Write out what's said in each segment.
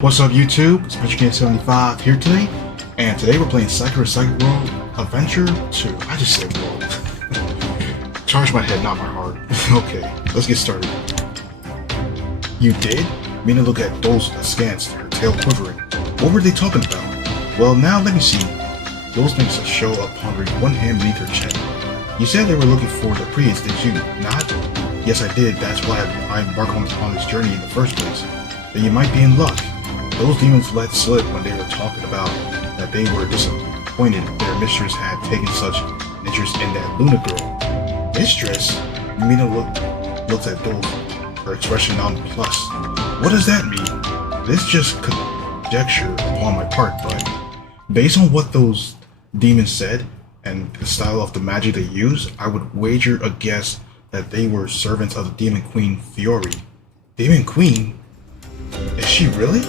What's up YouTube? It's MetroGame75 here today, and today we're playing Sakura Psychic World Adventure 2. I just said world. Charge my head, not my heart. Okay, let's get started. You did? Mina looked at those askance, her tail quivering. What were they talking about? Well, now let me see. Those makes a show up pondering, one hand beneath her chin. You said they were looking for the priest, did you not? Yes, I did. That's why I embarked on this journey in the first place. Then you might be in luck. Those demons let slip when they were talking about that they were disappointed their mistress had taken such interest in that Luna girl. Mistress? Mina looked at those, her expression nonplussed. What does that mean? This just conjecture upon my part, but based on what those demons said and the style of the magic they used, I would wager a guess that they were servants of the Demon Queen Fiore. Demon Queen? Is she really?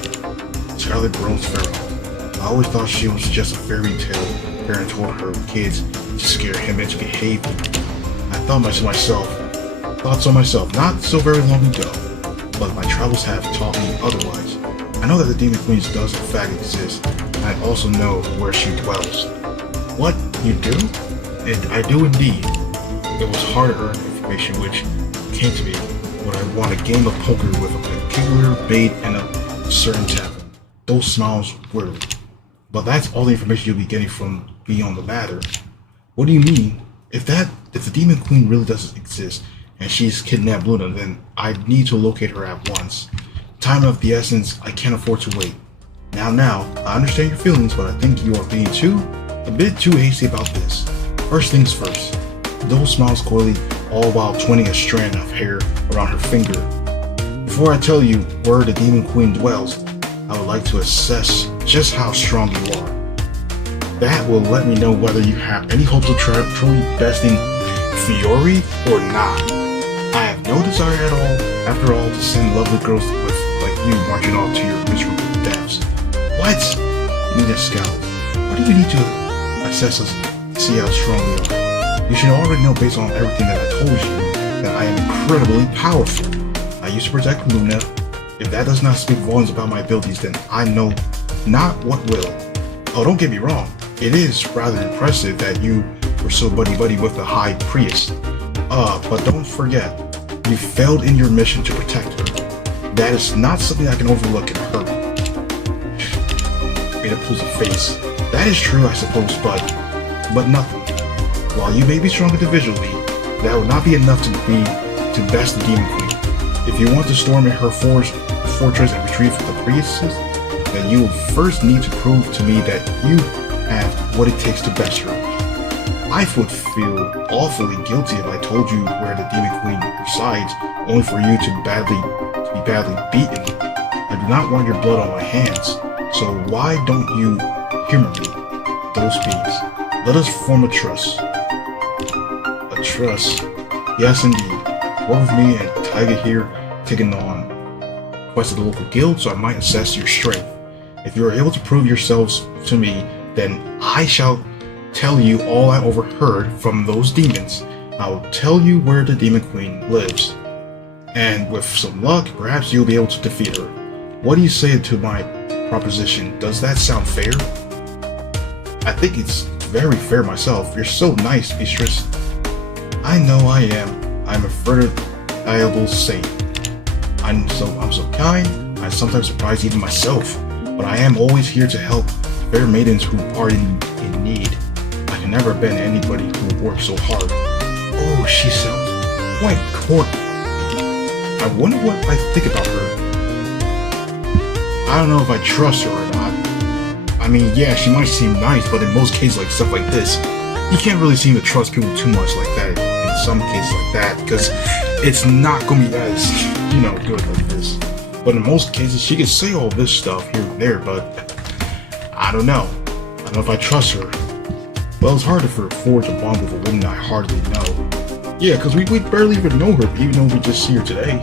Scarlet groans feral. I always thought she was just a fairy tale parent told her kids to scare him into behaving. I thought so myself, not so very long ago, but my travels have taught me otherwise. I know that the Demon Queen does in fact exist, and I also know where she dwells. What? You do? And I do indeed. It was hard-earned information which came to me when I won a game of poker with a particular bait and a certain tavern. Those smiles were, but that's all the information you'll be getting from me on the matter. What do you mean? If the Demon Queen really doesn't exist and she's kidnapped Luna, then I need to locate her at once. Time of the essence, I can't afford to wait. Now, I understand your feelings, but I think you are being a bit too hasty about this. First things first. Those smiles coyly, all while twinning a strand of hair around her finger. Before I tell you where the Demon Queen dwells, I would like to assess just how strong you are. That will let me know whether you have any hopes of truly besting Fiore or not. I have no desire at all, after all, to send lovely girls like you marching off to your miserable deaths. What? Mina scowled. What do you need to assess us to see how strong we are? You should already know based on everything that I told you that I am incredibly powerful. I used to protect Luna. If that does not speak volumes about my abilities, then I know not what will. Oh, don't get me wrong. It is rather impressive that you were so buddy-buddy with the High Priest. But don't forget, you failed in your mission to protect her. That is not something I can overlook in a hurry. Mina pulls a face. That is true, I suppose, but nothing. While you may be strong individually, that would not be enough to best the Demon Queen. If you want to storm in her fortress and retrieve the priestess, then you will first need to prove to me that you have what it takes to best her. I would feel awfully guilty if I told you where the Demon Queen resides, only for you to be badly beaten. I do not want your blood on my hands, so why don't you humor me? Those beings. Let us form a trust. A trust? Yes, indeed. Work with me and Tiger here taking on quests of the local guild, so I might assess your strength. If you are able to prove yourselves to me, then I shall tell you all I overheard from those demons. I will tell you where the Demon Queen lives. And with some luck, perhaps you'll be able to defeat her. What do you say to my proposition? Does that sound fair? I think it's very fair myself. You're so nice, mistress. I know I am. I'm a veritable saint. I'm so kind. I sometimes surprise even myself. But I am always here to help fair maidens who are in need. I can never have been anybody who works so hard. Oh, she sounds quite corny. I wonder what I think about her. I don't know if I trust her or not. I mean, yeah, she might seem nice, but in most cases, like stuff like this, you can't really seem to trust people too much like that. In some cases like that, because it's not going to be as, good like this. But in most cases, she can say all this stuff here and there, but I don't know. I don't know if I trust her. Well, it's hard to forge a bond with a woman I hardly know. Yeah, because we barely even know her, even though we just see her today.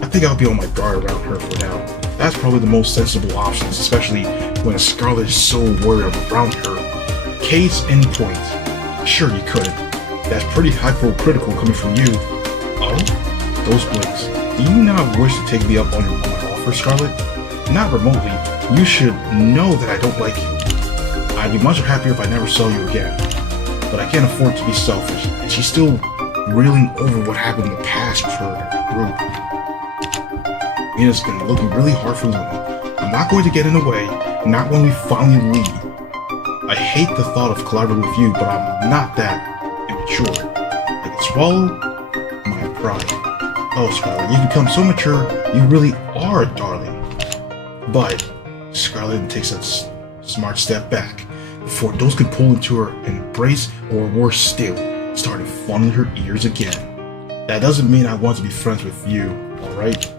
I think I'll be on my guard around her for now. That's probably the most sensible option, especially when Scarlet is so worried around her. Case in point. Sure, you could. That's pretty hypocritical coming from you. Oh? Those blinks. Do you not wish to take me up on my offer, Scarlet? not remotely. You should know that I don't like you. I'd be much happier if I never saw you again. But I can't afford to be selfish, and she's still reeling over what happened in the past with her group. Mina's been looking really hard for Luna. I'm not going to get in the way, not when we finally leave. I hate the thought of collaborating with you, but I'm not that immature. I can swallow my pride. Oh, Scarlet, you've become so mature, you really are a darling. But Scarlet takes a smart step back before those could pull into her embrace, or worse still, started fondling her ears again. That doesn't mean I want to be friends with you, alright?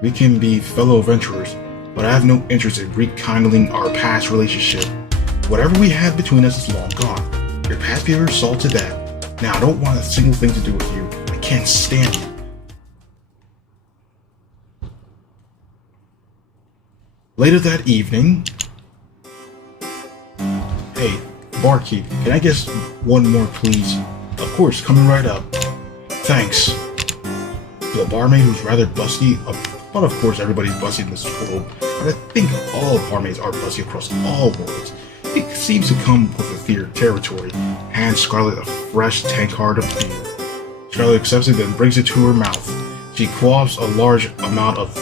We can be fellow adventurers, but I have no interest in rekindling our past relationship. Whatever we had between us is long gone. Your past behavior saw to that. Now I don't want a single thing to do with you. I can't stand you. Later that evening... Hey, barkeep, can I get one more, please? Of course, coming right up. Thanks. The barmaid, who's rather busty, but of course everybody's busty in this world, but I think all barmaids are busty across all worlds. It seems to come with a theater territory. Hands Scarlet a fresh tankard of beer. Scarlet accepts it, then brings it to her mouth. She quaffs a large amount of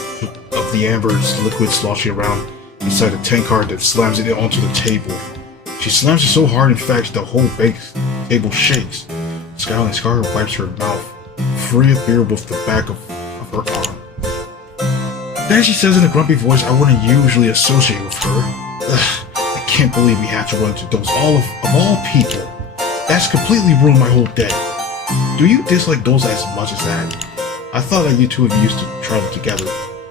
the amber liquid sloshing around inside the tankard, then slams it onto the table. She slams it so hard, in fact, the whole table shakes. Scarlet wipes her mouth free of beer with the back of her arm. Then she says in a grumpy voice I wouldn't usually associate with her. Ugh, I can't believe we have to run into those of all people. That's completely ruined my whole day. Do you dislike those as much as that? I thought that you two of you used to travel together.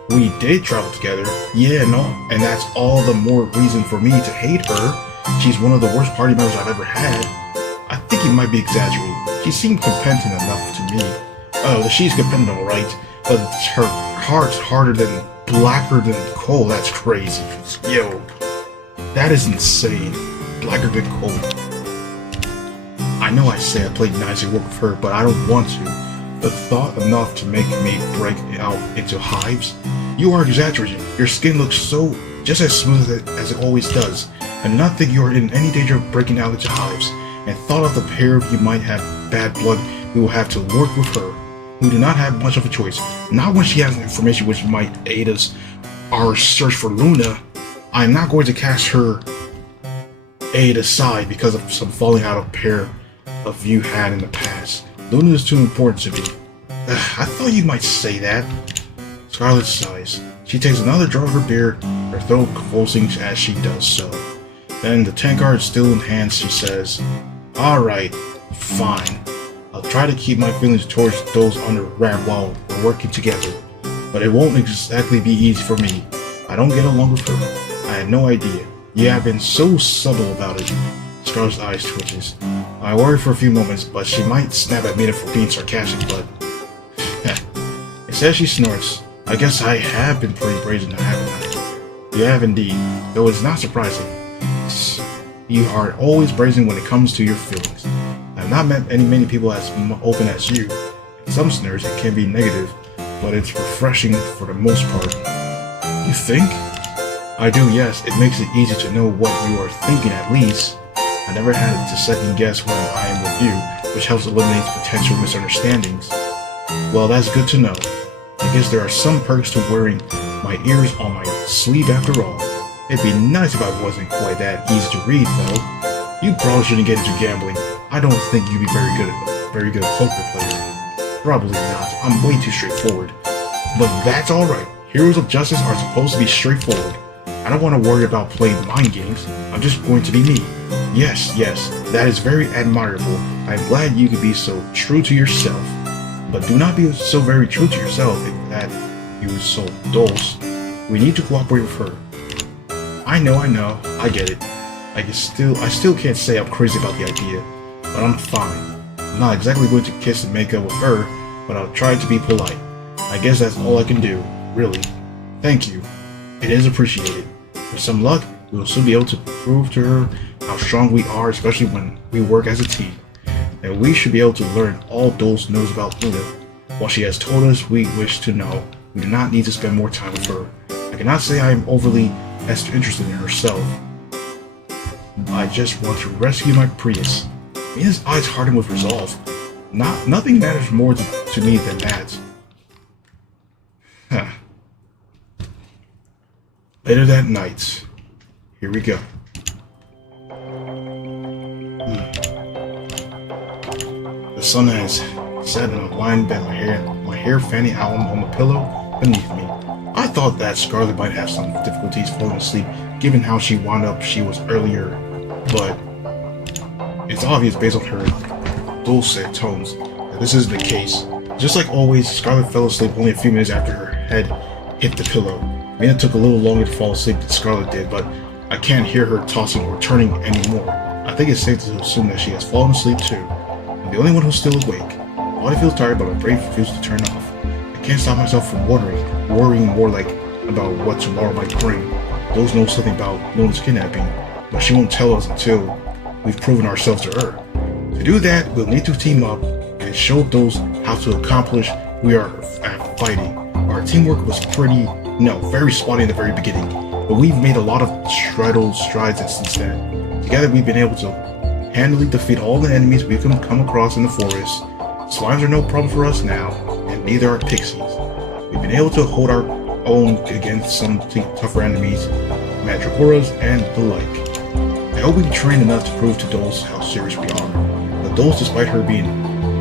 We did travel together, yeah, no, and that's all the more reason for me to hate her. She's one of the worst party members I've ever had. I think you might be exaggerating. She seemed competent enough to me. Oh, she's competent, alright, but her heart's harder than blacker than coal. That's crazy. Yo, that is insane. Blacker than coal. I know I say I played nice and work with her, but I don't want to. The thought enough to make me break out into hives? You are exaggerating. Your skin looks so just as smooth as it always does. I do not think you are in any danger of breaking out into hives. And thought of the pair of you might have bad blood, we will have to work with her. We do not have much of a choice. Not when she has information which might aid us our search for Luna. I am not going to cast her aid aside because of some falling out of pair of you had in the past. Luna is too important to me. I thought you might say that. Scarlet sighs. She takes another draught of her beer, her throat convulsing as she does so. Then, the tankard still in hand, she says, Alright, fine. I'll try to keep my feelings towards those under wrap while we're working together. But it won't exactly be easy for me. I don't get along with her. I had no idea. Yeah, I've been so subtle about it. Scarlet's eyes twitches. I worry for a few moments, but she might snap at me for being sarcastic, but... Instead she snorts. I guess I have been pretty brazen, haven't I? You have indeed, though it's not surprising. You are always brazen when it comes to your feelings. I have not met many people as open as you. In some scenarios it can be negative, but it's refreshing for the most part. You think? I do, yes. It makes it easy to know what you are thinking at least. I never had to second guess when I am with you, which helps eliminate potential misunderstandings. Well, that's good to know. I guess there are some perks to wearing my ears on my sleeve after all. It'd be nice if I wasn't quite that easy to read, though. You probably shouldn't get into gambling. I don't think you'd be very good poker player. Probably not. I'm way too straightforward. But that's alright. Heroes of justice are supposed to be straightforward. I don't want to worry about playing mind games. I'm just going to be me. Yes, that is very admirable. I'm glad you could be so true to yourself. But do not be so very true to yourself that you are so dulce. We need to cooperate with her. I know, I get it. I still can't say I'm crazy about the idea, but I'm fine. I'm not exactly going to kiss and make up with her, but I'll try to be polite. I guess that's all I can do, really. Thank you. It is appreciated. With some luck, we will soon be able to prove to her how strong we are, especially when we work as a team. And we should be able to learn all Dulce knows about Luna. While she has told us we wish to know, we do not need to spend more time with her. I cannot say I am overly as interested in herself. I just want to rescue my Prius. Mina's eyes harden with resolve. Nothing matters more to me than that. Huh. Later that night. Here we go. The sun has set and I'm lying in bed, my hair fanning out on the pillow beneath me. I thought that Scarlet might have some difficulties falling asleep, given how she wound up she was earlier, but it's obvious based on her dulcet tones that this isn't the case. Just like always, Scarlet fell asleep only a few minutes after her head hit the pillow. Mina took a little longer to fall asleep than Scarlet did, but I can't hear her tossing or turning anymore. I think it's safe to assume that she has fallen asleep too. I'm the only one who's still awake. My body feels tired, but my brain refuses to turn off. I can't stop myself from worrying more like about what tomorrow might bring. Those know something about Nolan's kidnapping, but she won't tell us until we've proven ourselves to her. To do that, we'll need to team up and show those how to accomplish we are at fighting. Our teamwork was very spotty in the very beginning, but we've made a lot of strides since then. Together we've been able to handily defeat all the enemies we can come across in the forest. Slimes are no problem for us now, and neither are pixies. We've been able to hold our own against some tougher enemies, mandragoras, and the like. I hope we can train enough to prove to Dulce how serious we are. But Dulce, despite her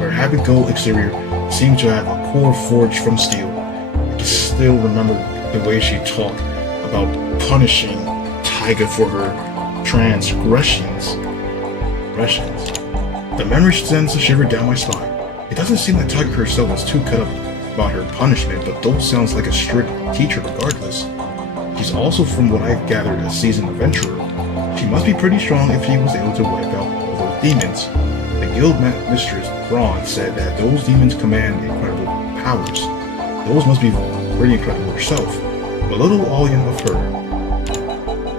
habit-go exterior, seems to have a core forged from steel. I can still remember the way she talked about punishing Taiga for her transgressions. The memory sends a shiver down my spine. It doesn't seem like Taiga herself was too cut up about her punishment, but Dulce sounds like a strict teacher regardless. She's also, from what I've gathered, a seasoned adventurer. She must be pretty strong if she was able to wipe out all those demons. The guild mistress, Braun, said that those demons command incredible powers. Those must be pretty incredible herself. I'm a little awestruck of her,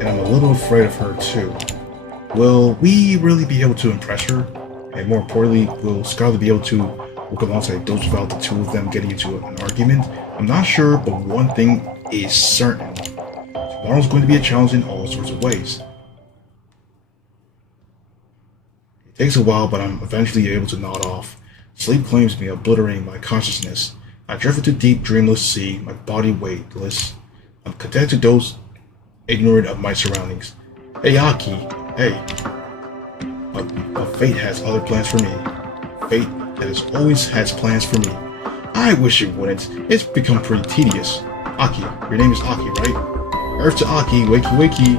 and I'm a little afraid of her too. Will we really be able to impress her? And more importantly, will Scarlet be able to work alongside those without the two of them getting into an argument? I'm not sure, but one thing is certain. Tomorrow's going to be a challenge in all sorts of ways. It takes a while, but I'm eventually able to nod off. Sleep claims me, obliterating my consciousness. I drift into deep, dreamless sea, my body weightless. I'm content to doze, ignorant of my surroundings. Hey, Aki. Hey. But fate has other plans for me. Fate that always has plans for me. I wish it wouldn't. It's become pretty tedious. Aki. Your name is Aki, right? Earth to Aki. Wakey, wakey.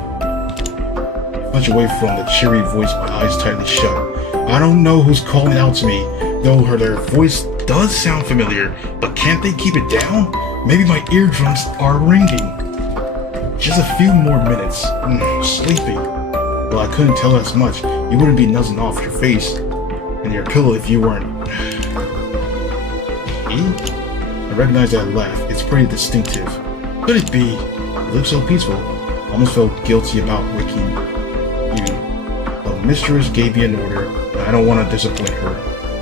I flinch away from the cheery voice, my eyes tightly shut. I don't know who's calling out to me, though their voice does sound familiar, but can't they keep it down? Maybe my eardrums are ringing. Just a few more minutes. Sleeping. Well, I couldn't tell as much. You wouldn't be nuzzling off your face and your pillow if you weren't. I recognize that laugh. It's pretty distinctive. Could it be? You look so peaceful. Almost felt guilty about waking you. The mistress gave me an order, and I don't want to disappoint her.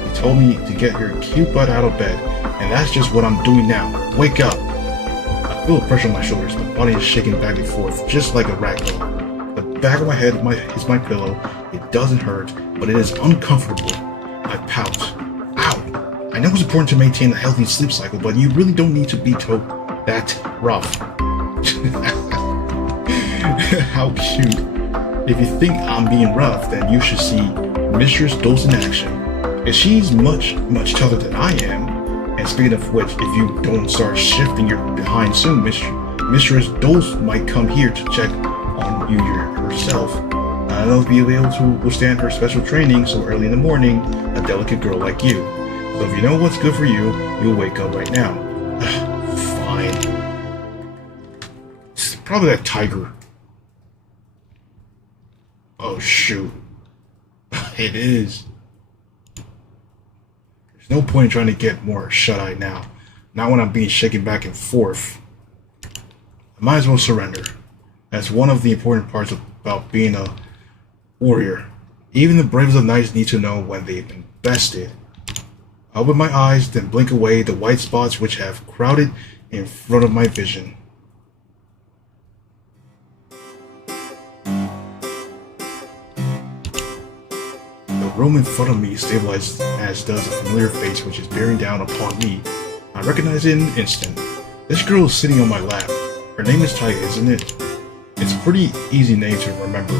He told me to get your cute butt out of bed, and that's just what I'm doing now. Wake up! I feel pressure on my shoulders. My body is shaking back and forth, just like a ragdoll. The back of my head is my pillow. It doesn't hurt, but it is uncomfortable. I pout. Ow! I know it's important to maintain a healthy sleep cycle, but you really don't need to be that rough. How cute. If you think I'm being rough, then you should see Mistress Dulce in action. If she's much tougher than I am, and speaking of which, if you don't start shifting your behind soon, Mistress Dulce might come here to check on you herself. I don't know if you'll be able to withstand her special training so early in the morning, a delicate girl like you. So if you know what's good for you, you'll wake up right now. Fine. It's probably that tiger. Oh shoot. It is. There's no point in trying to get more shut-eye now. Not when I'm being shaken back and forth. I might as well surrender. That's one of the important parts about being a warrior. Even the bravest of knights need to know when they've been bested. I open my eyes, then blink away the white spots which have crowded in front of my vision. room in front of me stabilized as does a familiar face which is bearing down upon me. I recognize it in an instant. This girl is sitting on my lap. Her name is Taiga, isn't it? It's a pretty easy name to remember.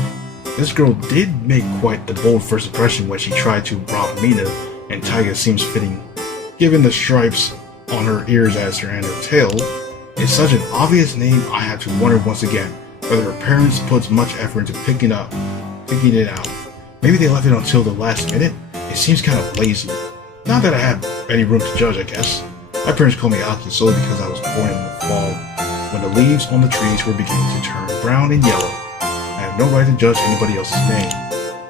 This girl did make quite the bold first impression when she tried to rob Mina, and Taiga seems fitting. Given the stripes on her ears and her tail, it's such an obvious name I have to wonder once again whether her parents put much effort into picking it out. Maybe they left it until the last minute? It seems kind of lazy. Not that I have any room to judge, I guess. My parents called me Aki solely because I was born in the fall, when the leaves on the trees were beginning to turn brown and yellow. I have no right to judge anybody else's name.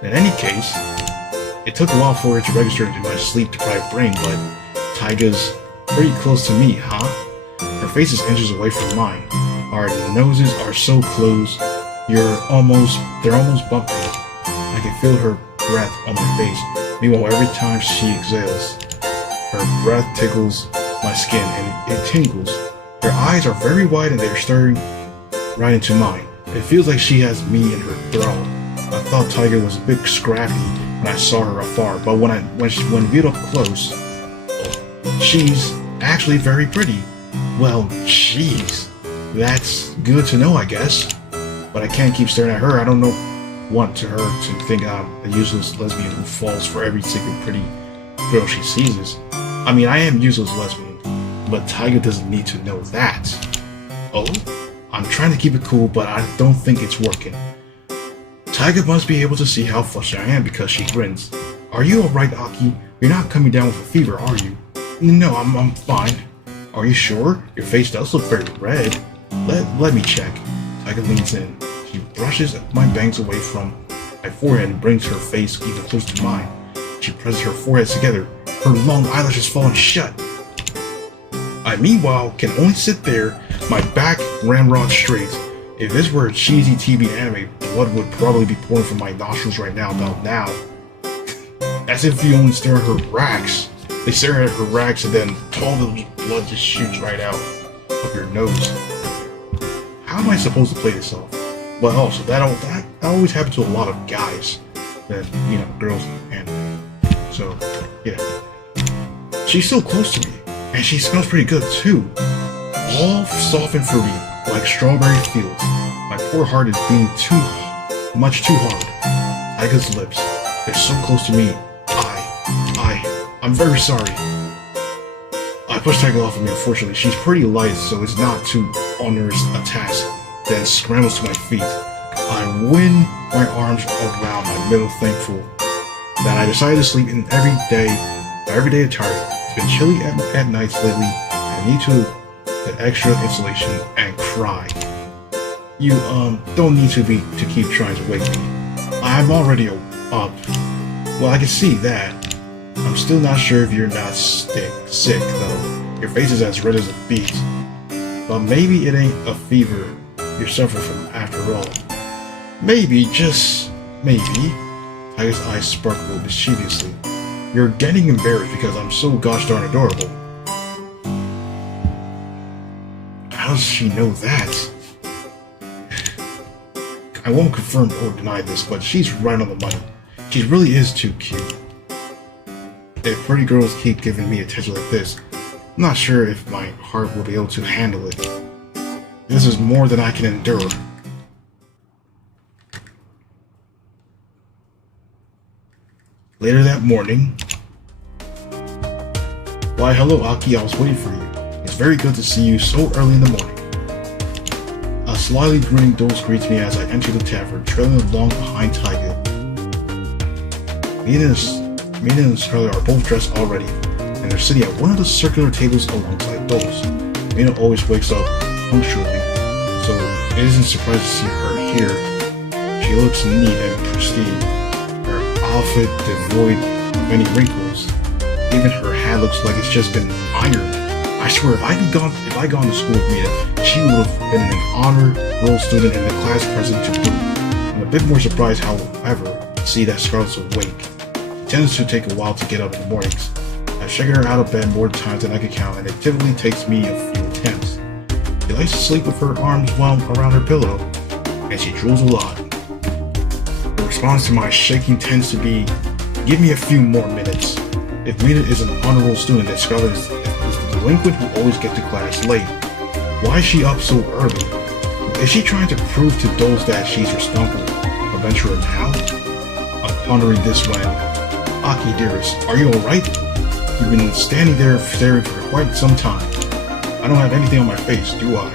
In any case, it took a while for it to register into my sleep-deprived brain, but Taiga's pretty close to me, huh? Her face is inches away from mine. Our noses are so close, they're almost bumping. I can feel her breath on my face. Meanwhile, every time she exhales, her breath tickles my skin and it tingles. Her eyes are very wide and they're staring right into mine. It feels like she has me in her thrall. I thought Taiga was a bit scrappy when I saw her afar, but when viewed up close, she's actually very pretty. Well, jeez, that's good to know, I guess. But I can't keep staring at her. I don't want her to think I'm a useless lesbian who falls for every single pretty girl she seizes. I mean, I am useless lesbian, but Taiga doesn't need to know that. Oh? I'm trying to keep it cool, but I don't think it's working. Taiga must be able to see how flushed I am because she grins. Are you alright, Aki? You're not coming down with a fever, are you? No, I'm fine. Are you sure? Your face does look very red. Let me check. Taiga leans in. She brushes my bangs away from my forehead and brings her face even close to mine. She presses her foreheads together. Her long eyelashes falling shut. I meanwhile can only sit there, my back ramrod straight. If this were a cheesy TV anime, blood would probably be pouring from my nostrils right now about now. As if you only stare at her racks. They stare at her racks and then all the blood just shoots right out of your nose. How am I supposed to play this off? Well, also, that always happens to a lot of guys. That, you know, girls and so, yeah. She's so close to me, and she smells pretty good too. All soft and fruity, like strawberry fields. My poor heart is beating much too hard. Taiga's lips, they're so close to me. I'm very sorry. I pushed Taiga off of me, unfortunately. She's pretty light, so it's not too onerous a task. Then scrambles to my feet. I win my arms around my middle, thankful that I decided to sleep in my everyday attire. It's been chilly at nights lately. I need the extra insulation and cry. You don't need to keep trying to wake me. I'm already up. Well, I can see that. I'm still not sure if you're not sick though. Your face is as red as a beet. But maybe it ain't a fever you're suffering from after all. Maybe, just maybe. Taiga's eyes sparkle mischievously. You're getting embarrassed because I'm so gosh darn adorable. How does she know that? I won't confirm or deny this, but she's right on the money. She really is too cute. If pretty girls keep giving me attention like this, I'm not sure if my heart will be able to handle it. This is more than I can endure. Later that morning... Why, hello Aki, I was waiting for you. It's very good to see you so early in the morning. A slyly grinning Dose greets me as I enter the tavern, trailing along behind Taiga. Mina and Scarlet are both dressed already, and they're sitting at one of the circular tables alongside Dose. Mina always wakes up punctually, so it isn't surprising to see her here. She looks neat and pristine, her outfit devoid of any wrinkles. Even her hat looks like it's just been ironed. I swear, if I'd gone to school with Mina, she would have been an honor roll student and the class president to boot. I'm a bit more surprised, however, to see that Scarlet's awake. It tends to take a while to get up in the mornings. I've shaken her out of bed more times than I can count, and it typically takes me a few attempts. She likes to sleep with her arms wound around her pillow, and she drools a lot. The response to my shaking tends to be Give me a few more minutes. If Mina is an honorable student and Scarlet is the delinquent who always gets to class late, why is she up so early? Is she trying to prove to those that she's responsible for Ventura now? I'm pondering this when, Aki dearest, are you alright? You've been standing there staring for quite some time. I don't have anything on my face, do I?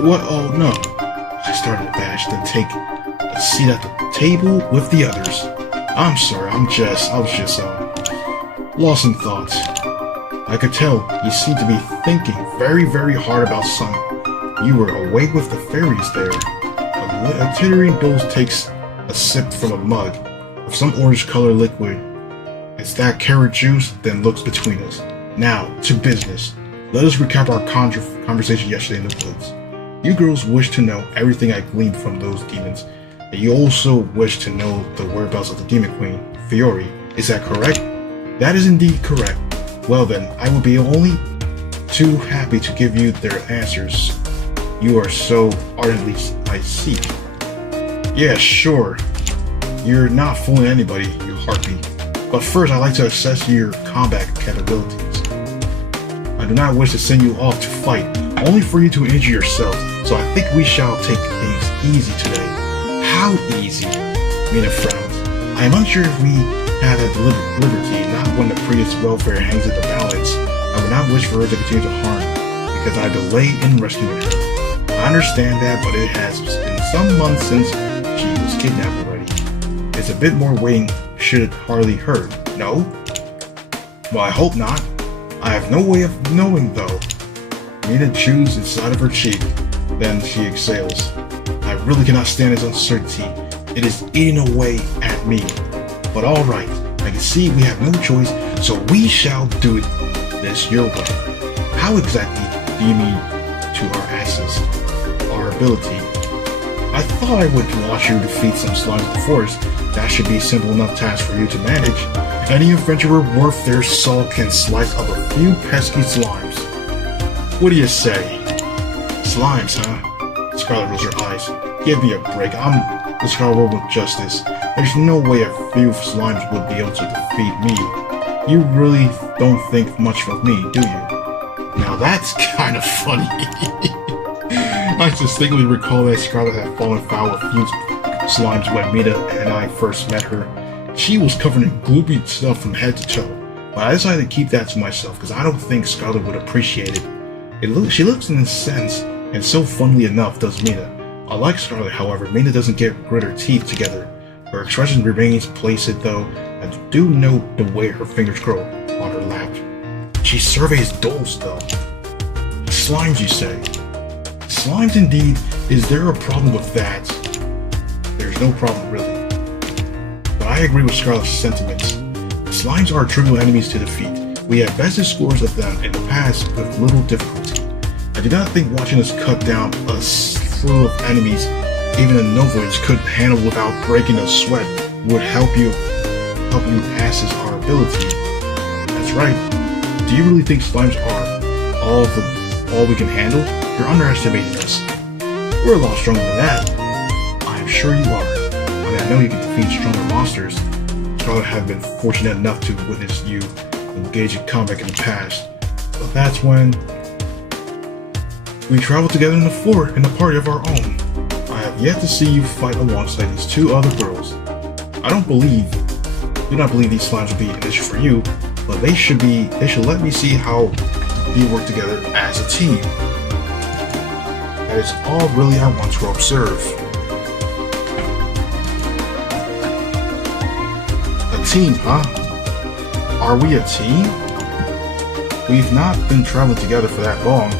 What? Oh no. I started to dash, then take a seat at the table with the others. I'm sorry, I was just lost in thought. I could tell you seemed to be thinking very, very hard about something. You were awake with the fairies there. A tittering dose takes a sip from a mug of some orange-colored liquid. It's that carrot juice, then looks between us. Now, to business. Let us recap our conversation yesterday in the woods. You girls wish to know everything I gleaned from those demons, and you also wish to know the whereabouts of the demon queen, Fiore. Is that correct? That is indeed correct. Well then, I would be only too happy to give you their answers. You are so ardently I seek. Yeah, sure. You're not fooling anybody, you heartbeat. But first, I'd like to assess your combat capabilities. I do not wish to send you off to fight, only for you to injure yourself, so I think we shall take things easy today. How easy? Mina frowns. I am unsure if we have that liberty, not when the priest's welfare hangs in the balance. I would not wish for her to continue to harm, because I delay in rescuing her. I understand that, but it has been some months since she was kidnapped already. It's a bit more waiting should it hardly hurt, no? Well, I hope not. I have no way of knowing, though. Mina chews inside of her cheek, then she exhales. I really cannot stand this uncertainty. It is eating away at me. But alright, I can see we have no choice, so we shall do it this your way. How exactly do you mean to our asses? Our ability? I thought I would watch you defeat some slimes in the forest. That should be a simple enough task for you to manage. Any adventurer worth their salt can slice up a few pesky slimes. What do you say? Slimes, huh? Scarlet rolls her eyes. Give me a break. I'm the Scarlet World with justice. There's no way a few slimes would be able to defeat me. You really don't think much of me, do you? Now that's kind of funny. I distinctly recall that Scarlet had fallen foul of a few slimes when Mina and I first met her. She was covered in gloopy stuff from head to toe, but I decided to keep that to myself because I don't think Scarlet would appreciate it. She looks in a sense, and so funnily enough does Mina. Unlike Scarlet, however, Mina doesn't grit her teeth together. Her expression remains placid, though I do note the way her fingers grow on her lap. She surveys dolls, though. Slimes, you say? Slimes indeed. Is there a problem with that? There's no problem, really. But I agree with Scarlet's sentiments. Slimes are trivial enemies to defeat. We have bested scores of them in the past with little difficulty. I do not think watching us cut down a slew of enemies even a novice could handle without breaking a sweat would help you passes our ability. That's right. Do you really think slimes are all we can handle? You're underestimating us. We're a lot stronger than that. I am sure you are. I mean, I know you can defeat stronger monsters. Scarlet have been fortunate enough to witness you engage in combat in the past. But that's when we traveled together in the party of our own. I have yet to see you fight alongside these two other girls. I do not believe these slimes will be an issue for you, but they should let me see how you work together as a team. That is all really I want to observe. A team, huh? Are we a team? We've not been traveling together for that long.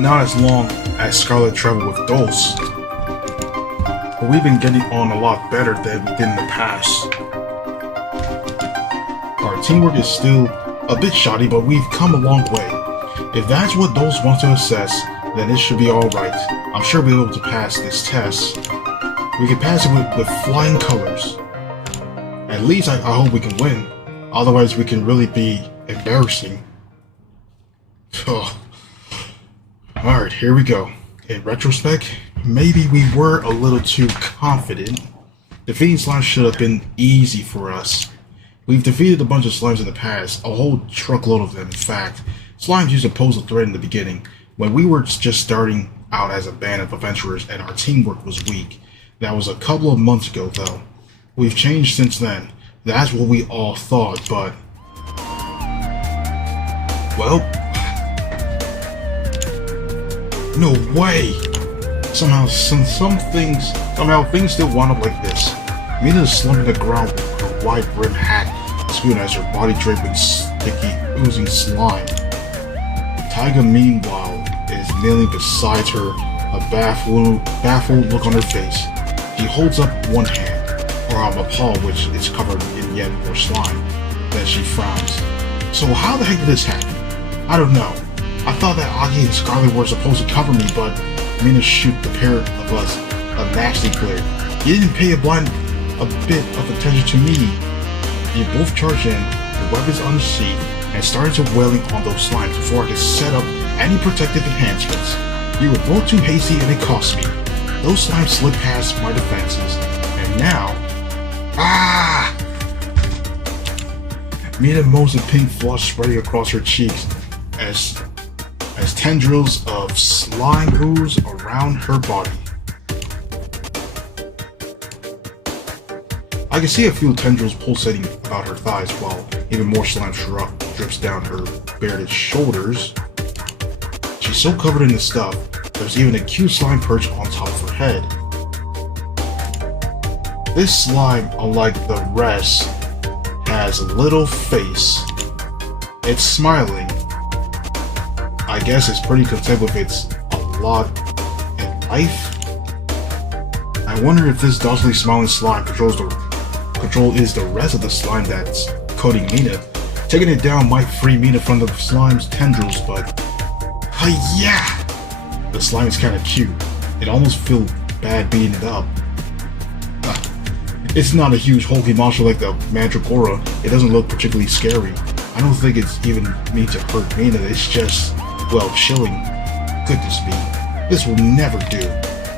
Not as long as Scarlet traveled with Dulce. But we've been getting on a lot better than we did in the past. Our teamwork is still a bit shoddy, but we've come a long way. If that's what Dulce wants to assess, then it should be alright. I'm sure we'll be able to pass this test. We can pass it with flying colors. At least I hope we can win. Otherwise we can really be embarrassing. Alright, here we go. In retrospect, maybe we were a little too confident. Defeating slimes should have been easy for us. We've defeated a bunch of slimes in the past, a whole truckload of them in fact. Slimes used to pose a threat in the beginning, when we were just starting out as a band of adventurers and our teamwork was weak. That was a couple of months ago though. We've changed since then. That's what we all thought, but... well... no way! Somehow things still wound up like this. Mina is slumping the ground with her wide-brimmed hat, screwing as her body draped in sticky, oozing slime. Taiga, meanwhile, is kneeling beside her, a baffled look on her face. She holds up one hand, her arm, a paw which is covered in yet more slime. Then she frowns. So how the heck did this happen? I don't know. I thought that Aki and Scarlet were supposed to cover me, but Mina shoot the pair of us a nasty glare. You didn't pay a bit of attention to me. You both charged in, your weapons unsheathed, and started to wailing on those slimes before I could set up any protective enhancements. You were both too hasty and it cost me. Those slimes slipped past my defenses, and now... ah! Mina moans a pink flush spreading across her cheeks as tendrils of slime ooze around her body. I can see a few tendrils pulsating about her thighs while even more slime drips down her bearded shoulders. She's so covered in this stuff, there's even a cute slime perch on top of her head. This slime, unlike the rest, has a little face. It's smiling. I guess it's pretty content with its a lot in life. I wonder if this docilely smiling slime is the rest of the slime that's coating Mina. Taking it down might free Mina from the slime's tendrils, but... yeah! The slime is kinda cute. It almost feels bad beating it up. It's not a huge hulking monster like the Mandragora. It doesn't look particularly scary. I don't think it's even mean to hurt Mina, it's just, well, chilling. Goodness me. This will never do.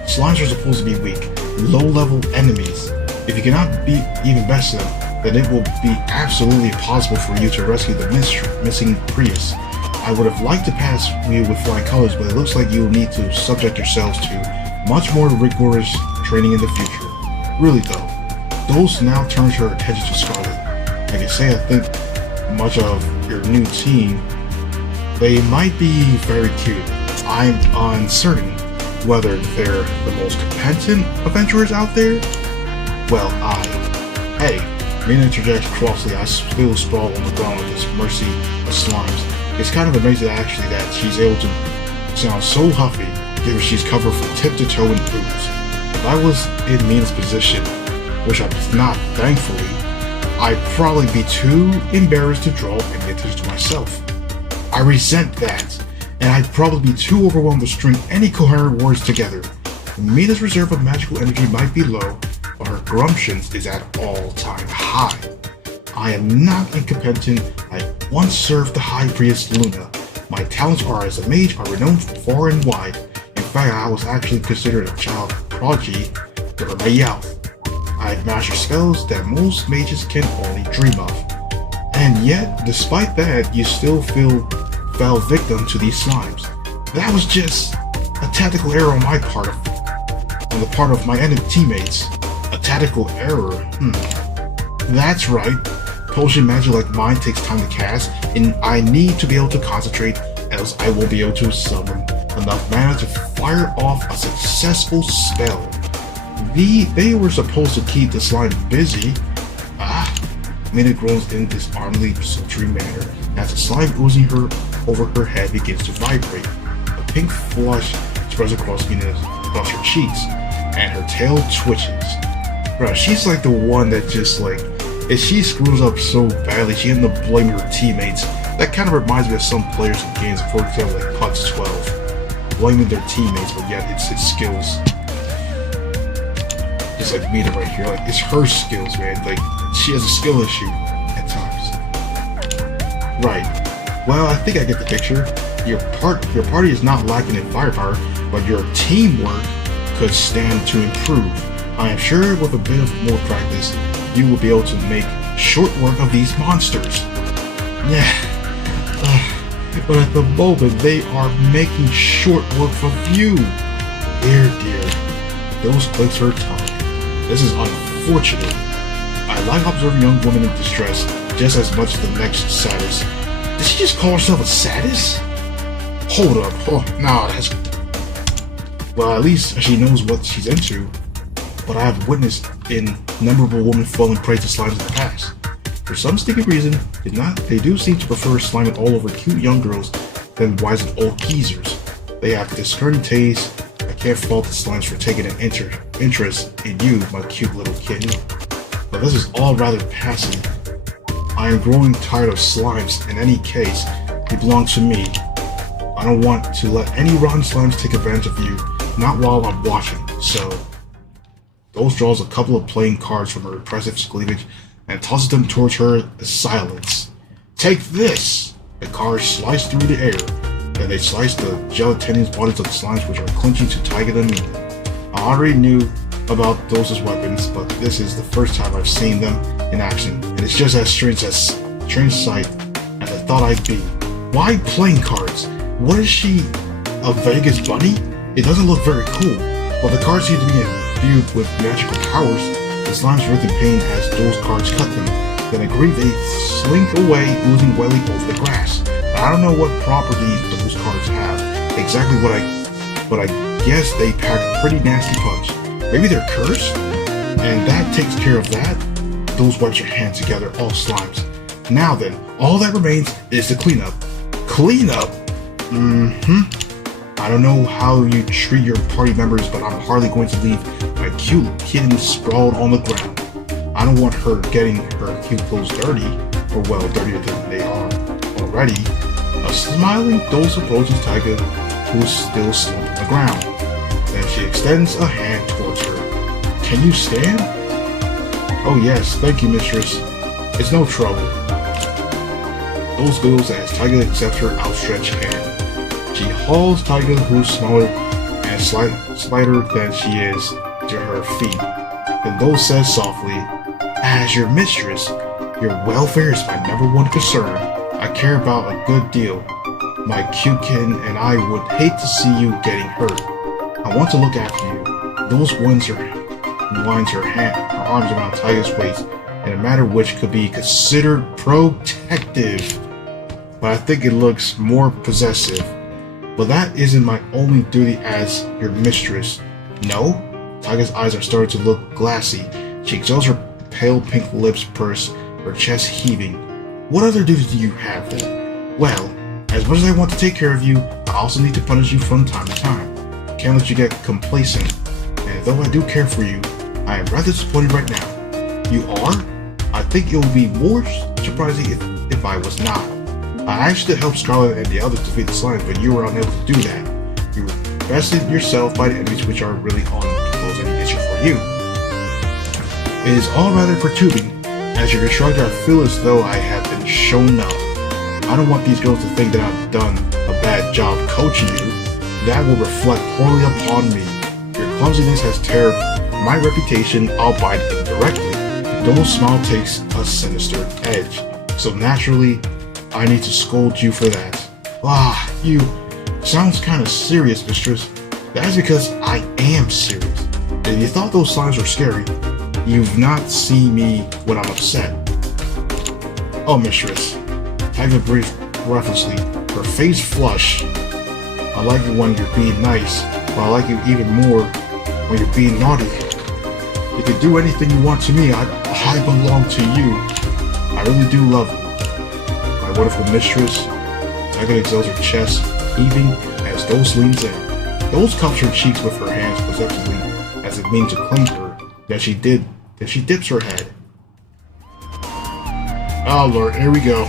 Slimes are supposed to be weak, low-level enemies. If you cannot beat even best them, then it will be absolutely impossible for you to rescue the missing Prius. I would have liked to pass you with flying colors, but it looks like you'll need to subject yourselves to much more rigorous training in the future. Really though, those now turns her attention to Scarlet. I can say I think much of your new team. They might be very cute. I'm uncertain whether they're the most competent adventurers out there. Well, hey, Mina interjects crossly. I still sprawl on the ground with this mercy of slimes. It's kind of amazing actually that she's able to sound so huffy, given she's covered from tip to toe in ooze. If I was in Mina's position, which I'm not thankfully, I'd probably be too embarrassed to draw any attention to myself. I resent that, and I'd probably be too overwhelmed to string any coherent words together. Mina's reserve of magical energy might be low, but her grumptions is at all-time high. I am not incompetent. I once served the High Priestess Luna. My talents are as a mage are renowned far and wide. In fact, I was actually considered a child prodigy during my youth. I had mastered skills that most mages can only dream of. And yet, despite that, you still fell victim to these slimes. That was just a tactical error on my part on the part of my enemy teammates. A tactical error? That's right. Potion magic like mine takes time to cast, and I need to be able to concentrate, else I won't be able to summon enough mana to fire off a successful spell. They were supposed to keep the slime busy. Mina groans in disarmingly sultry manner as the slime oozing over her head begins to vibrate. A pink flush spreads across her cheeks, and her tail twitches. Bro, she's like the one that just like, if she screws up so badly, she ends up blaming her teammates. That kind of reminds me of some players in games, for example, like PUBG 12, blaming their teammates, but yet it's his skills. Just like Mina right here, like it's her skills, man. Like she has a skill issue at times. Right. Well, I think I get the picture. Your party is not lacking in firepower, but your teamwork could stand to improve. I am sure with a bit of more practice, you will be able to make short work of these monsters. Yeah, but at the moment they are making short work of you. Dear, those clicks are tough. This is unfortunate. I like observing young women in distress just as much as the next sadist. Did she just call herself a sadist? Hold up. Oh, nah, that's... Well, at least she knows what she's into. But I have witnessed innumerable women falling prey to slimes in the past. For some sneaky reason, they do seem to prefer sliming all over cute young girls than wise and old geezers. They have discerning taste. I can't fault the slimes for taking an interest in you, my cute little kitten. But this is all rather passive. I am growing tired of slimes. In any case, you belong to me. I don't want to let any rotten slimes take advantage of you, not while I'm watching. So, Dose draws a couple of playing cards from her impressive cleavage and tosses them towards her in silence. Take this! The cards slice through the air. Then they slice the gelatinous bodies of the slimes which are clinching to Taiga them in. I already knew about Dose's weapons, but this is the first time I've seen them in action, and it's just as strange sight as I thought I'd be. Why playing cards? What is she, a Vegas bunny? It doesn't look very cool, but the cards seem to be imbued with magical powers. The slimes writhe in pain as those cards cut them. Then agree they slink away, oozing wetly over the grass. I don't know what properties those cards have, exactly but I guess they pack a pretty nasty punch. Maybe they're cursed? And that takes care of that. Those wipes your hands together, all slimes. Now then, all that remains is the cleanup. Cleanup? I don't know how you treat your party members, but I'm hardly going to leave my cute kitten sprawled on the ground. I don't want her getting her cute clothes dirty, or well, dirtier than they are already. A smiling Dose approaches Taiga, who is still slumped on the ground. Then she extends a hand towards her. Can you stand? Oh yes, thank you, mistress. It's no trouble. Dose goes as Taiga accepts her outstretched hand. She hauls Taiga, who's smaller and slighter than she is, to her feet. Then Dose says softly, as your mistress, your welfare is my number one concern. I care about a good deal. My cute kitten and I would hate to see you getting hurt. I want to look after you. Dose winds her arms around Taiga's waist in a manner which could be considered protective. But I think it looks more possessive. But that isn't my only duty as your mistress. No? Taiga's eyes are starting to look glassy. She exhales, her pale pink lips purse, her chest heaving. What other duties do you have then? Well, as much as I want to take care of you, I also need to punish you from time to time. Can't let you get complacent. And though I do care for you, I am rather disappointed right now. You are? I think it would be more surprising if I was not. I actually helped Scarlet and the others defeat the slime, but you were unable to do that. You bested yourself by the enemies which are really on to pose any issue for you. It is all rather perturbing. As your instructor, I feel as though I have been shown up. I don't want these girls to think that I've done a bad job coaching you. That will reflect poorly upon me. Your clumsiness has tarred my reputation, albeit indirectly. Dole's smile takes a sinister edge. So naturally, I need to scold you for that. You sounds kind of serious, mistress. That is because I am serious. If you thought those slimes were scary, you've not seen me when I'm upset. Oh, mistress. Taiga breathed breathlessly, her face flushed. I like it when you're being nice, but I like you even more when you're being naughty. You can do anything you want to me. I belong to you. I really do love you. My wonderful mistress. Taiga exhales her chest, heaving as Dose leans in. Dose cups her cheeks with her hands possessively, as it means to claim her. Then she dips her head. Oh Lord, here we go.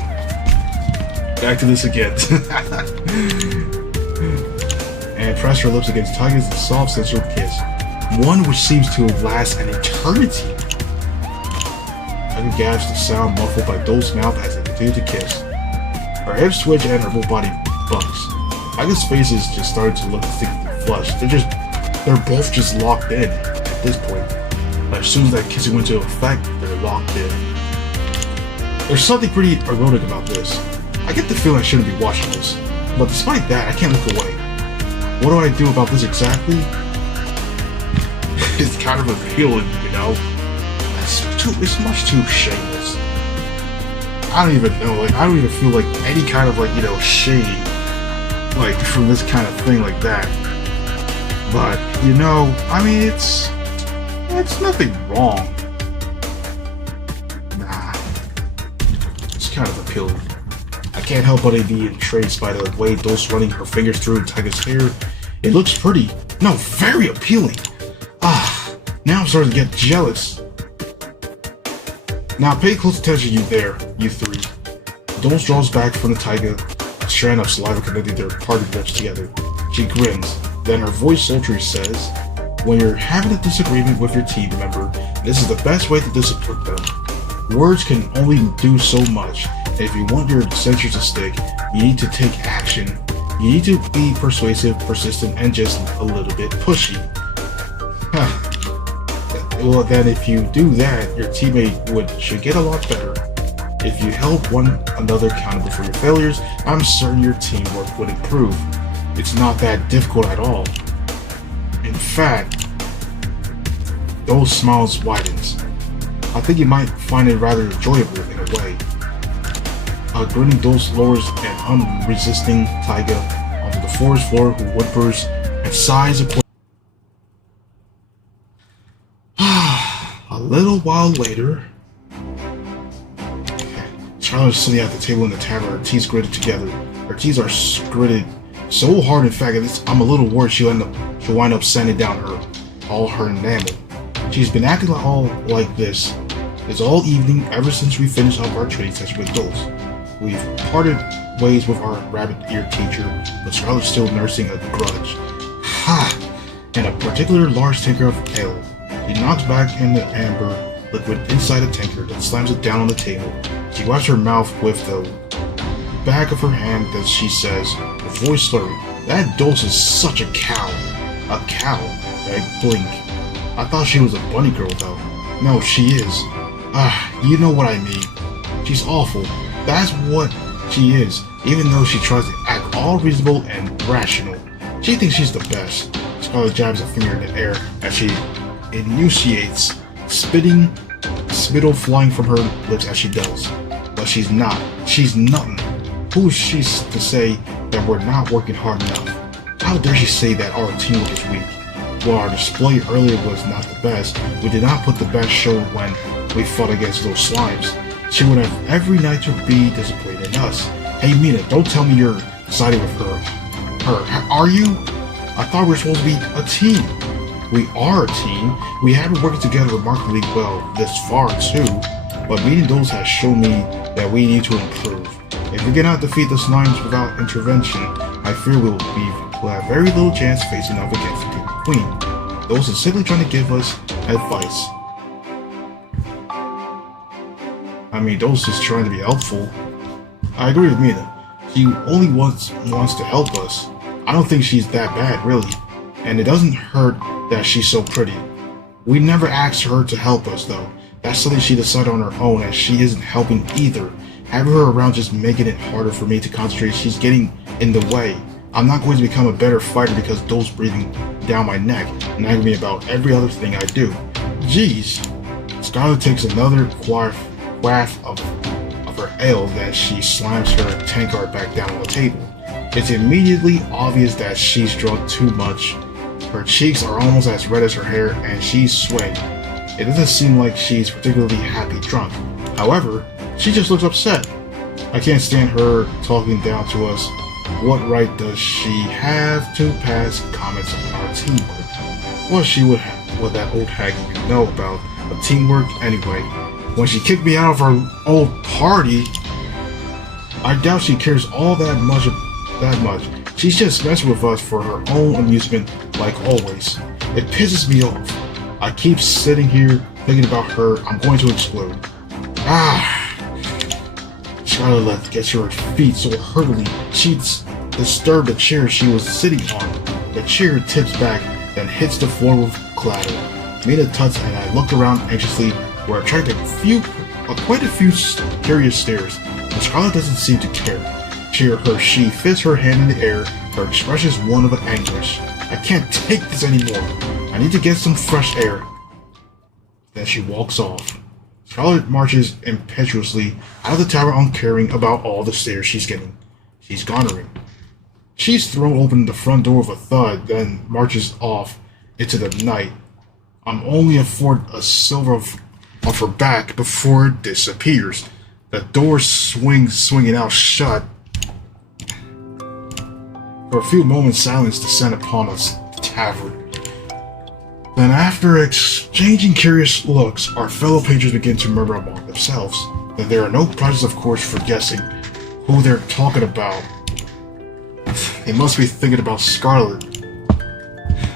Back to this again. And press her lips against Taiga's soft, sensual kiss. One which seems to last an eternity. Taiga gasps, the sound muffled by Dole's mouth as they continue to kiss. Her hips twitch and her whole body bucks. Taiga's face is just starting to look thick and flushed. They're both just locked in at this point. But as soon as that kissing went into effect, they're locked in. There's something pretty erotic about this. I get the feeling I shouldn't be watching this, but despite that, I can't look away. What do I do about this exactly? It's kind of appealing, you know? It's much too shameless. I don't even know, like, I don't even feel like any kind of, like, you know, shade, like, from this kind of thing like that. But, you know, I mean, it's nothing wrong. Nah. It's kind of appealing. I can't help but be entranced by the way Dulce running her fingers through Taiga's hair. It looks pretty. No, very appealing. Now I'm starting to get jealous. Now pay close attention, you there, you three. Dulce draws back from the Taiga, a strand of saliva connecting their parted lips together. She grins, then her voice sultry says, when you're having a disagreement with your team member, this is the best way to discipline them. Words can only do so much, and if you want your censure to stick, you need to take action. You need to be persuasive, persistent, and just a little bit pushy. Well, then if you do that, your teammate should get a lot better. If you help one another accountable for your failures, I'm certain your teamwork would improve. It's not that difficult at all. In fact, those smiles widens. I think you might find it rather enjoyable in a way. A grinning Dulce lowers an unresisting Taiga onto the forest floor who whimpers and sighs a little while later, Charlotte is sitting at the table in the tavern, her teeth gritted together. Her teeth are gritted so hard, in fact, I'm a little worried she'll wind up sanding down all her enamel. She's been acting all like this. It's all evening ever since we finished up our training session with Dulce. We've parted ways with our rabbit-eared teacher, but Scarlett's still nursing a grudge. And a particular large tanker of ale. She knocks back in the amber liquid inside a tanker, then slams it down on the table. She wipes her mouth with the back of her hand as she says, her voice slurry, that Dulce is such a cow. A cow? I blink. I thought she was a bunny girl though. No, she is. You know what I mean. She's awful. That's what she is, even though she tries to act all reasonable and rational. She thinks she's the best. Scarlet jabs a finger in the air as she enunciates, spittle flying from her lips as she does. But she's not. She's nothing. Who is she to say that we're not working hard enough? How dare she say that our teamwork is weak? While our display earlier was not the best, we did not put the best show when we fought against those slimes. She would have every right to be disappointed in us. Hey Mina, don't tell me you're siding with her. Are you? I thought we were supposed to be a team. We are a team. We have been working together remarkably well this far too, but meeting Dulce has shown me that we need to improve. If we cannot defeat the slimes without intervention, I fear we'll have very little chance facing off against the Queen. Dulce is simply trying to give us advice. I mean, Dulce is trying to be helpful. I agree with Mina. She only wants to help us. I don't think she's that bad, really. And it doesn't hurt that she's so pretty. We never asked her to help us, though. That's something she decided on her own, and she isn't helping either. Having her around just making it harder for me to concentrate. She's getting in the way. I'm not going to become a better fighter because Dulce breathing down my neck, nagging me about every other thing I do. Jeez. Scarlet takes another quaff of her ale, then she slams her tankard back down on the table. It's immediately obvious that she's drunk too much. Her cheeks are almost as red as her hair, and she's swaying. It doesn't seem like she's particularly happy drunk. However, she just looks upset. I can't stand her talking down to us. What right does she have to pass comments on our teamwork? What that old hag even know about teamwork anyway? When she kicked me out of our old party, I doubt she cares all that much. She's just messing with us for her own amusement, like always. It pisses me off. I keep sitting here thinking about her. I'm going to explode. Charlotte gets to her feet so hurriedly she's disturbed the chair she was sitting on. The chair tips back, then hits the floor with clatter. Mina tuts and I look around anxiously where I attract quite a few curious stares, but Scarlet doesn't seem to care. She fits her hand in the air, her expression is one of anguish. I can't take this anymore. I need to get some fresh air. Then she walks off. Scarlet marches impetuously out of the tower uncaring about all the stares she's getting. She's garnering. She's thrown open the front door with a thud, then marches off into the night. I'm only afforded a silver off her back before it disappears. The door swinging out shut. For a few moments, silence descended upon us, the tavern. Then, after exchanging curious looks, our fellow patrons begin to murmur among themselves. Then there are no prizes, of course, for guessing who they're talking about. They must be thinking about Scarlet.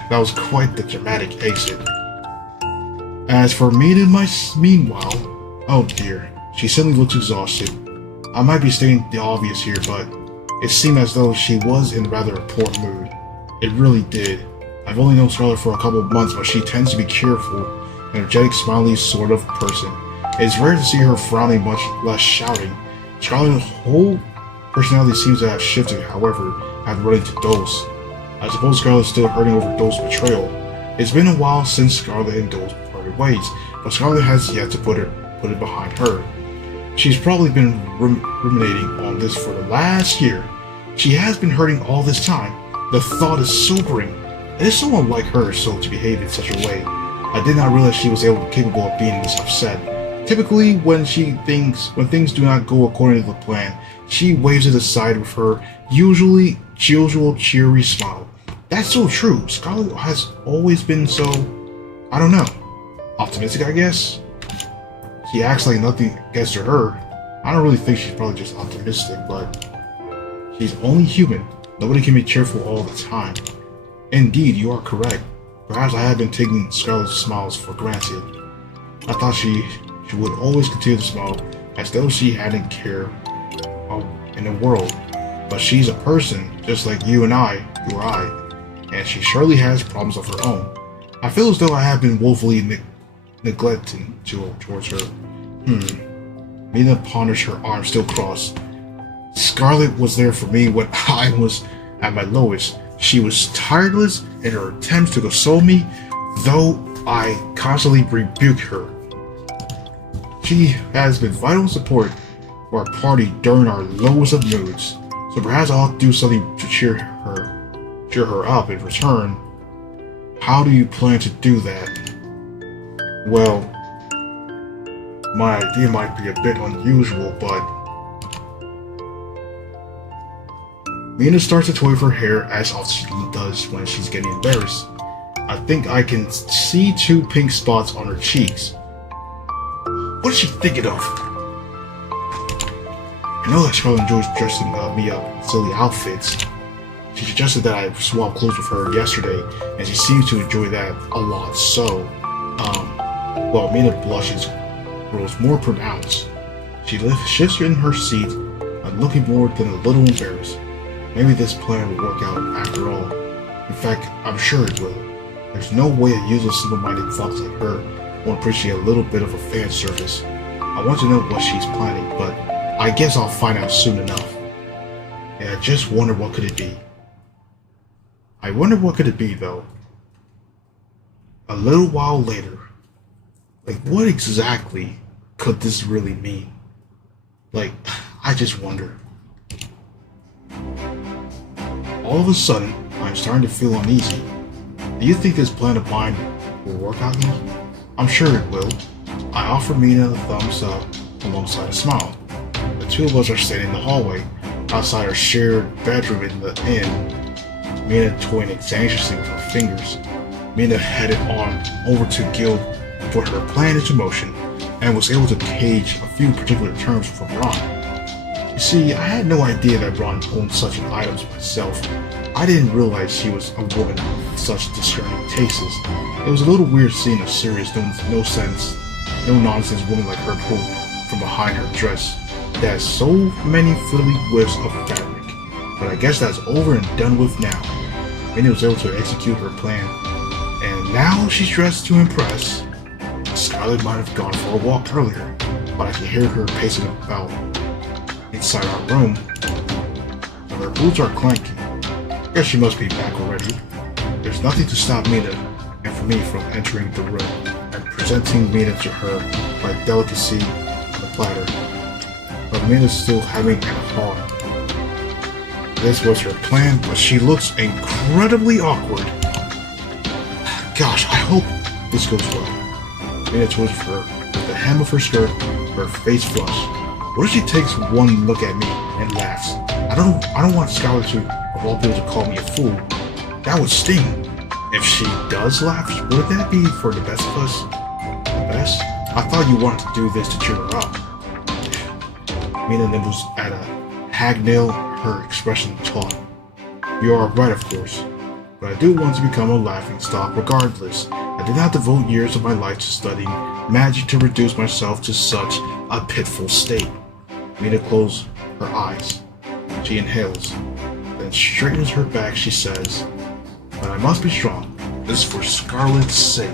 That was quite the dramatic exit. As for Mina, meanwhile, oh dear, she suddenly looks exhausted. I might be stating the obvious here, but it seemed as though she was in rather a poor mood. It really did. I've only known Scarlet for a couple of months, but she tends to be cheerful, energetic, smiley sort of person. It's rare to see her frowning, much less shouting. Scarlet's whole personality seems to have shifted, however, after running to Dose. I suppose Scarlet's still hurting over Dose's betrayal. It's been a while since Scarlet and Dose parted ways, but Scarlet has yet to put it behind her. She's probably been ruminating on this for the last year. She has been hurting all this time. The thought is sobering. It is so unlike her to behave in such a way. I did not realize she was capable of being this upset. Typically, when things do not go according to the plan, she waves it aside with her usual cheery smile. That's so true. Scarlet has always been so, I don't know, optimistic, I guess. She acts like nothing gets to her. I don't really think she's probably just optimistic, but she's only human. Nobody can be cheerful all the time. Indeed, you are correct. Perhaps I have been taking Scarlet's smiles for granted. I thought she would always continue to smile as though she hadn't care in the world. But she's a person, just like you or I, and she surely has problems of her own. I feel as though I have been woefully neglecting towards her. Mina ponders, her arms still crossed. Scarlet was there for me when I was at my lowest. She was tireless in her attempts to console me, though I constantly rebuked her. She has been vital support for our party during our lowest of moods, so perhaps I'll do something to cheer her up in return. How do you plan to do that? Well, my idea might be a bit unusual, but Mina starts to toy with her hair as often she does when she's getting embarrassed. I think I can see 2 pink spots on her cheeks. What is she thinking of? I know that Scarlet enjoys dressing me up in silly outfits. She suggested that I swap clothes with her yesterday, and she seems to enjoy that a lot, so, well, Mina blushes grows more pronounced. She shifts in her seat, looking more than a little embarrassed. Maybe this plan will work out after all. In fact, I'm sure it will. There's no way a useless, simple-minded fox like her won't appreciate a little bit of a fan service. I want to know what she's planning, but I guess I'll find out soon enough. And I just wonder what could it be. I wonder what could it be, though. A little while later. Like, what exactly could this really mean? Like, I just wonder. All of a sudden, I'm starting to feel uneasy. Do you think this plan of mine will work out here? I'm sure it will. I offer Mina a thumbs up alongside a smile. The 2 of us are standing in the hallway, outside our shared bedroom in the inn. Mina toying anxiously with her fingers. Mina headed on over to Guild to put her plan into motion, and was able to gauge a few particular terms from Ron. You see, I had no idea that Ron owned such items myself. I didn't realize she was a woman with such discerning tastes. It was a little weird seeing a serious, no nonsense woman like her pull from behind her dress that has so many frilly whiffs of fabric. But I guess that's over and done with now. Minnie was able to execute her plan, and Now she's dressed to impress. Scarlet might have gone for a walk earlier, but I can hear her pacing about inside our room. Her boots are clanky. Guess she must be back already. There's nothing to stop Mina and for me from entering the room and presenting Mina to her by delicacy on the platter. But Mina's still having an heart. This was her plan, but she looks incredibly awkward. Gosh, I hope this goes well. Mina towards her with the hem of her skirt, her face flushed. What if she takes one look at me and laughs? I don't want Scarlet to, of all people, to call me a fool. That would sting. If she does laugh, would that be for the best of us? The best? I thought you wanted to do this to cheer her up. Mina nibbles at a hagnail, her expression taut. You are right, of course. But I do want to become a laughing stock regardless. I did not devote years of my life to studying magic to reduce myself to such a pitiful state. Mina closes her eyes. She inhales. Then straightens her back, she says, but I must be strong. This is for Scarlet's sake.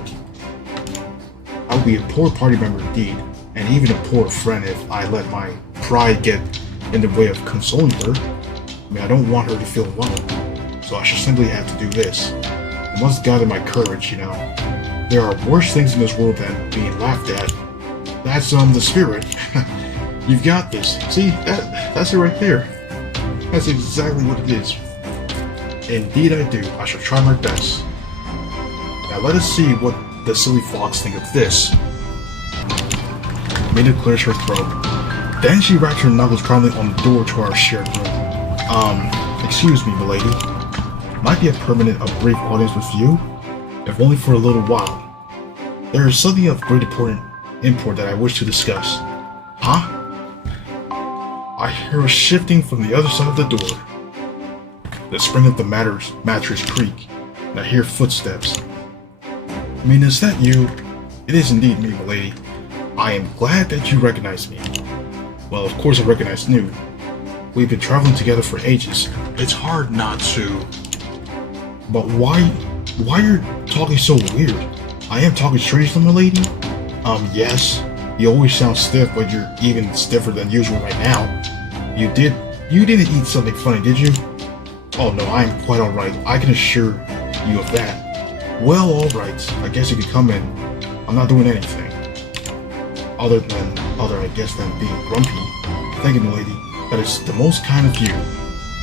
I would be a poor party member indeed, and even a poor friend if I let my pride get in the way of consoling her. I mean, I don't want her to feel alone, so I should simply have to do this. I must gather my courage, you know. There are worse things in this world than being laughed at. That's the spirit. You've got this. See, that's it right there. That's exactly what it is. Indeed I do. I shall try my best. Now let us see what the silly fox think of this. Mina clears her throat. Then she wraps her knuckles proudly on the door to our shared room. Excuse me, milady. Might be a brief audience with you, if only for a little while. There is something of great import that I wish to discuss. Huh? I hear a shifting from the other side of the door. The spring of the mattress creak, and I hear footsteps. Mina, is that you? It is indeed me, milady. I am glad that you recognize me. Well, of course I recognize you. We've been traveling together for ages. It's hard not to. But why you're talking so weird? I am talking strangely, milady? Yes. You always sound stiff, but you're even stiffer than usual right now. You didn't eat something funny, did you? Oh no, I am quite alright. I can assure you of that. Well, alright. I guess you can come in. I'm not doing anything. Other than being grumpy. Thank you, milady. That is the most kind of you.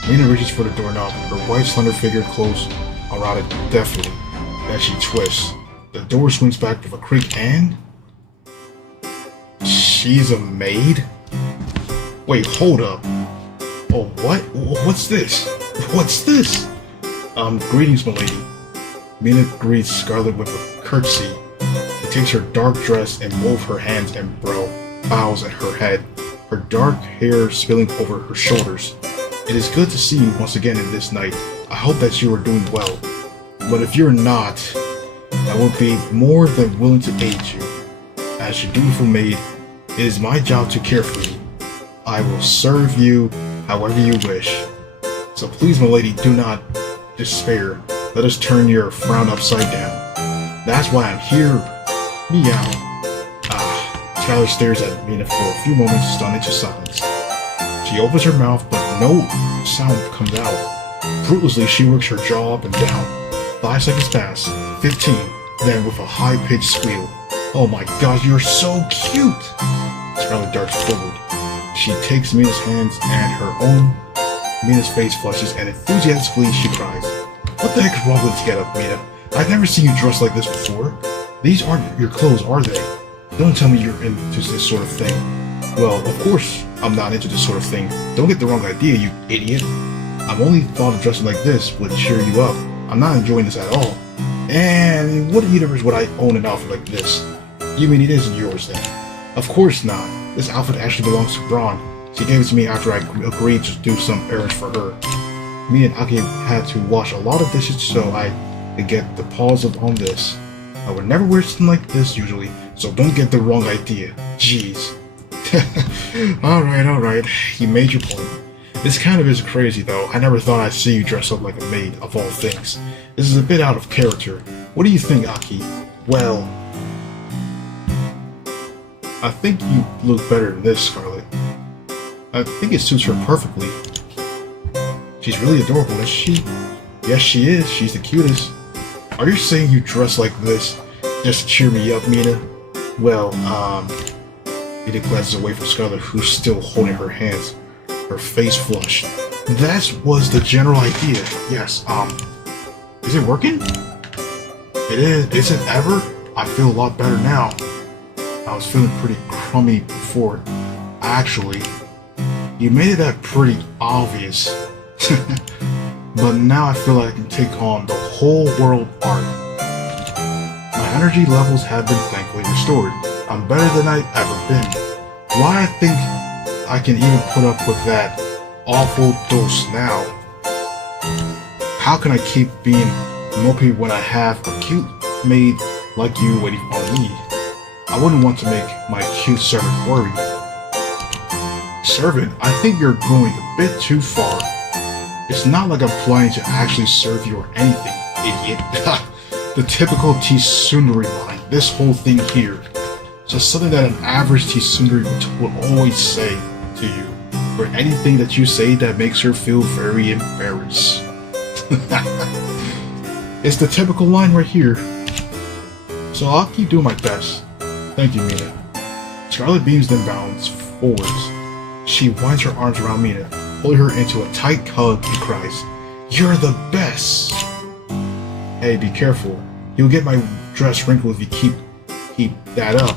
Mina reaches for the doorknob, her white slender figure close around it deftly. As she twists, the door swings back with a creak and... She's a maid? Wait, hold up. Oh, what? What's this? What's this? Greetings, milady. Mina greets Scarlet with a curtsy. She takes her dark dress and moves her hands and bows at her head, her dark hair spilling over her shoulders. It is good to see you once again in this night. I hope that you are doing well. But if you're not, I will be more than willing to aid you. As your dutiful maid, it is my job to care for you. I will serve you however you wish. So please, milady, do not despair. Let us turn your frown upside down. That's why I'm here. Meow. Skylar stares at Mina for a few moments, stunned into silence. She opens her mouth, but no sound comes out. Fruitlessly, she works her jaw up and down. 5 seconds pass. 15. Then, with a high-pitched squeal, "Oh my gosh, you're so cute!" Scarlet darts forward. She takes Mina's hands and her own. Mina's face flushes, and enthusiastically she cries. "What the heck is wrong with this getup, Mina? I've never seen you dressed like this before. These aren't your clothes, are they? Don't tell me you're into this sort of thing." "Well, of course I'm not into this sort of thing. Don't get the wrong idea, you idiot. I've only thought of dressing like this would cheer you up. I'm not enjoying this at all. And in what universe would I own an outfit like this?" "You mean it isn't yours then?" "Of course not. This outfit actually belongs to Braun. She gave it to me after I agreed to do some errands for her. Me and Aki had to wash a lot of dishes so I could get the paws on this. I would never wear something like this usually, so don't get the wrong idea. Jeez." Alright, you made your point. This kind of is crazy though. I never thought I'd see you dress up like a maid, of all things. This is a bit out of character. What do you think, Aki? Well, I think you look better than this, Scarlet. I think it suits her perfectly. She's really adorable, isn't she? Yes, she is. She's the cutest. Are you saying you dress like this just to cheer me up, Mina? Well, Mina glances away from Scarlet, who's still holding her hands, her face flushed. That was the general idea. Yes, is it working? It is. Is it ever? I feel a lot better now. I was feeling pretty crummy before. Actually, you made that pretty obvious. But now I feel like I can take on the whole world art. My energy levels have been thankfully restored. I'm better than I've ever been. Why I think I can even put up with that awful dose now. How can I keep being mopey when I have a cute maid like you waiting on me? I wouldn't want to make my cute servant worry. Servant? I think you're going a bit too far. It's not like I'm planning to actually serve you or anything, idiot. The typical tsundere line, this whole thing here. Just something that an average tsundere would always say to you, or anything that you say that makes her feel very embarrassed. It's the typical line right here. So I'll keep doing my best. Thank you, Mina. Scarlet beams then bounds forwards. She winds her arms around Mina, holding her into a tight hug and cries, "You're the best!" Hey, be careful. You'll get my dress wrinkled if you keep that up.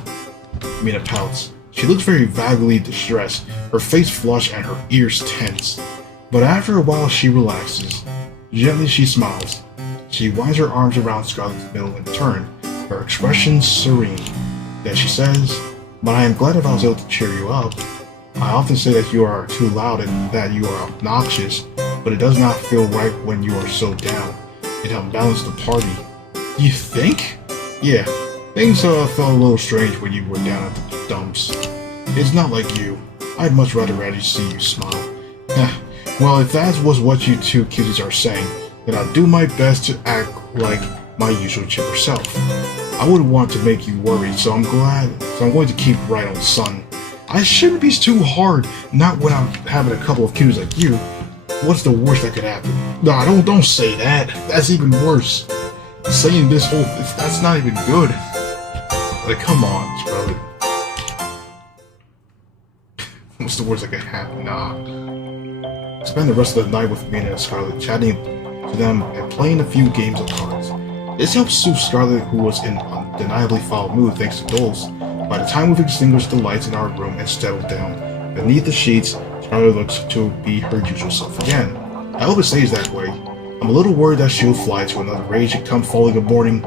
Mina pouts. She looks very vaguely distressed, her face flushed and her ears tense. But after a while she relaxes. Gently she smiles. She winds her arms around Scarlet's middle in turn, her expression serene. Then she says, "But I am glad if I was able to cheer you up. I often say that you are too loud and that you are obnoxious, but it does not feel right when you are so down. It unbalances the party." You think? Yeah, things felt a little strange when you were down at the dumps. It's not like you. I'd much rather see you smile. Well, if that was what you two cuties are saying, then I'll do my best to act like my usual chipper self. I wouldn't want to make you worried, so I'm going to keep right on, son. I shouldn't be too hard, not when I'm having a couple of cuties like you. What's the worst that could happen? Nah, don't say that. That's even worse. Saying this that's not even good. Like, come on, Scarlet. What's the worst that could happen? Nah. Spend the rest of the night with Mina and Scarlet, chatting to them and playing a few games of cards. This helps soothe Scarlet, who was in undeniably foul mood thanks to Doles. By the time we've extinguished the lights in our room and settled down, beneath the sheets, Scarlet looks to be her usual self again. I hope it stays that way. I'm a little worried that she'll fly to another rage come following the morning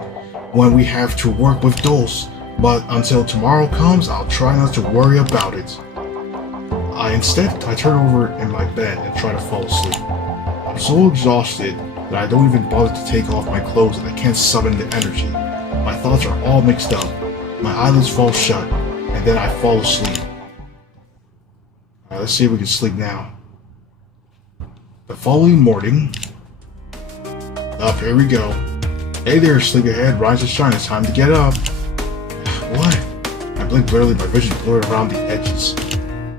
when we have to work with Doles, but until tomorrow comes, I'll try not to worry about it. Instead, I turn over in my bed and try to fall asleep. I'm so exhausted that I don't even bother to take off my clothes and I can't summon the energy. My thoughts are all mixed up. My eyelids fall shut, and then I fall asleep. Alright, let's see if we can sleep now. The following morning... Up, here we go. Hey there, sleepyhead, rise and shine, it's time to get up. What? I blink blurrily, my vision blurred around the edges.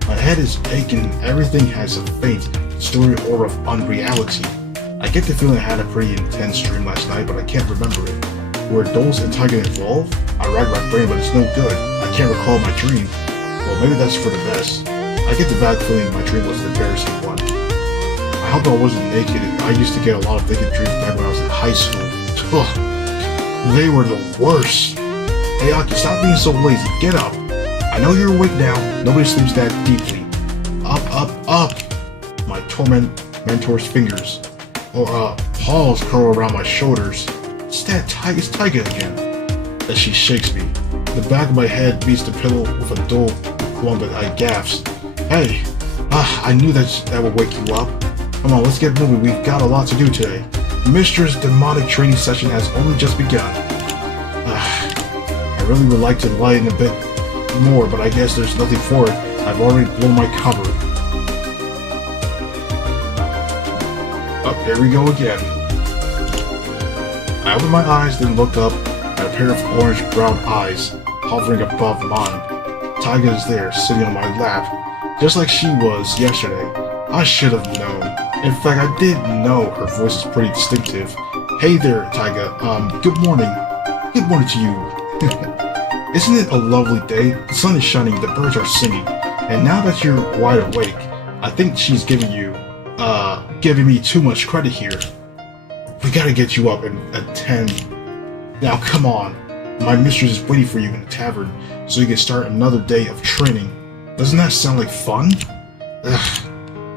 My head is aching, everything has a faint, distorted aura of unreality. I get the feeling I had a pretty intense dream last night, but I can't remember it. Were Doles and Tiger involved? I rack my brain, but it's no good. I can't recall my dream. Well, maybe that's for the best. I get the bad feeling my dream was an embarrassing one. I hope I wasn't naked. I used to get a lot of naked dreams back when I was in high school. Ugh, they were the worst. Hey Aki, stop being so lazy. Get up. I know you're awake now. Nobody sleeps that deeply. Up, up, up. My mentor's fingers. Or paws curl around my shoulders. It's Tiger again. As she shakes me. The back of my head beats the pillow with a dull one, but I gasp. Hey, I knew that would wake you up. Come on, let's get moving. We've got a lot to do today. Mistress' demonic training session has only just begun. I really would like to lighten a bit more, but I guess there's nothing for it. I've already blown my cover. Up, here we go again. I opened my eyes, then looked up at a pair of orange-brown eyes hovering above mine. Taiga is there, sitting on my lap, just like she was yesterday. I should have known. In fact, I did know her voice is pretty distinctive. Hey there, Taiga. Good morning. Good morning to you. Isn't it a lovely day? The sun is shining, the birds are singing, and now that you're wide awake, I think she's giving me too much credit here. We gotta get you up and attend. Now come on. My mistress is waiting for you in the tavern, so you can start another day of training. Doesn't that sound like fun? Ugh.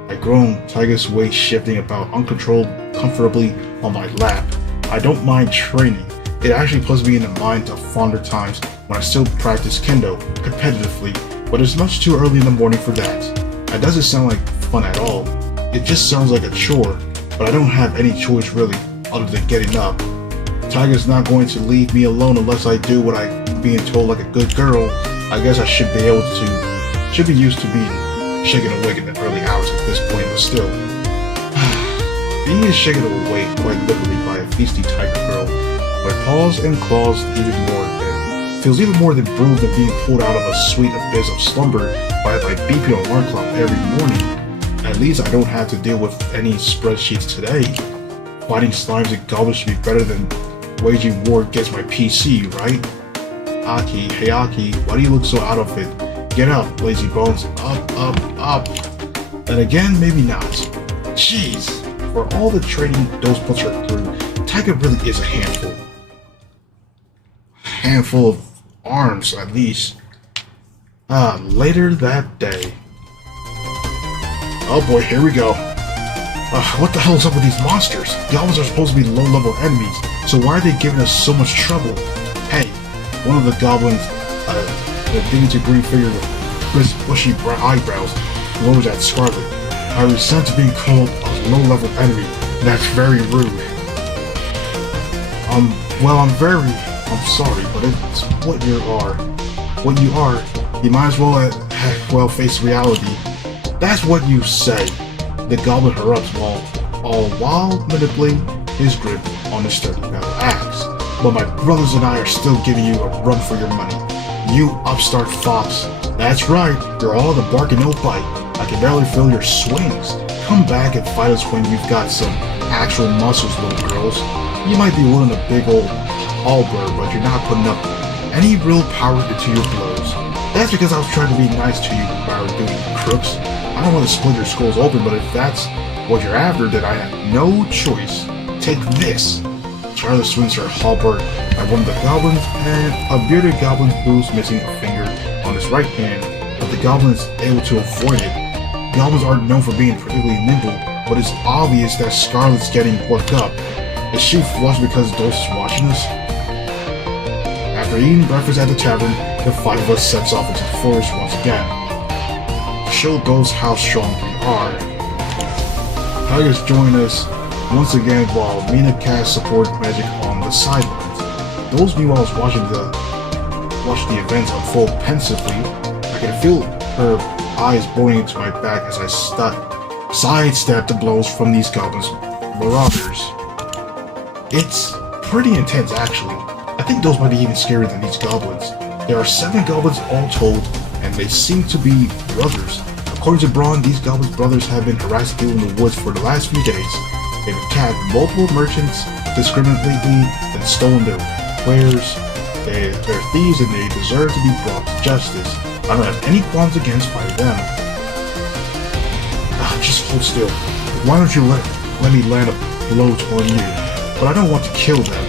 I groan, Taiga's weight shifting about uncontrolled comfortably on my lap. I don't mind training. It actually puts me in the mind of fonder times when I still practice kendo competitively, but it's much too early in the morning for that. It doesn't sound like fun at all. It just sounds like a chore, but I don't have any choice really, other than getting up. Taiga's not going to leave me alone unless I do what I'm being told like a good girl. I guess I should be used to being shaken awake in the early hours at this point, but still. Being shaken awake quite literally by a feisty tiger girl, my paws and claws feels even more than bruised than being pulled out of a sweet abyss of slumber by my beeping alarm clock every morning. At least I don't have to deal with any spreadsheets today. Fighting slimes and goblins should be better than waging war against my PC, right? Aki, hey Aki, why do you look so out of it? Get up, lazy bones, up, up, up. And again, maybe not. Jeez, for all the training those puts her through, Taiga really is a handful. Handful of arms, at least. Later that day. Oh boy, here we go. What the hell is up with these monsters? Goblins are supposed to be low-level enemies, so why are they giving us so much trouble? Hey, one of the goblins, the dignity green figure with bushy eyebrows, glowers at Scarlet. I resent being called a low-level enemy. That's very rude. Well, I'm sorry, but it's what you are. What you are, you might as well face reality. That's what you say. The goblin erupts while manipulating his grip on the sturdy metal axe. But my brothers and I are still giving you a run for your money. You upstart fox. That's right, you're all the bark and no bite. I can barely feel your swings. Come back and fight us when you've got some actual muscles, little girls. You might be wielding a big old halberd, but you're not putting up any real power into your blows. That's because I was trying to be nice to you, Barracuda crooks. I don't want to split your skulls open, but if that's what you're after, then I have no choice. Take this! Charlotte swings her halberd at one of the goblins, and a bearded goblin who's missing a finger on his right hand, but the goblin is able to avoid it. Goblins aren't known for being particularly nimble, but it's obvious that Scarlet's getting worked up. Is she flushed because Dulce is watching us? After eating breakfast at the tavern, the five of us sets off into the forest once again. Show those how strong we are. Tigers join us once again while Mina casts support magic on the sidelines. Those meanwhile is watching the events unfold pensively. I can feel her eyes boring into my back as I sidestep the blows from these goblins' marauders. It's pretty intense, actually. I think those might be even scarier than these goblins. There are 7 goblins all told, and they seem to be brothers. According to Braun, these goblins' brothers have been harassing people in the woods for the last few days. They've attacked multiple merchants discriminately and stolen their wares. They're thieves and they deserve to be brought to justice. I don't have any qualms against fighting them. Just hold still. Why don't you let me land a blow on you? But I don't want to kill them.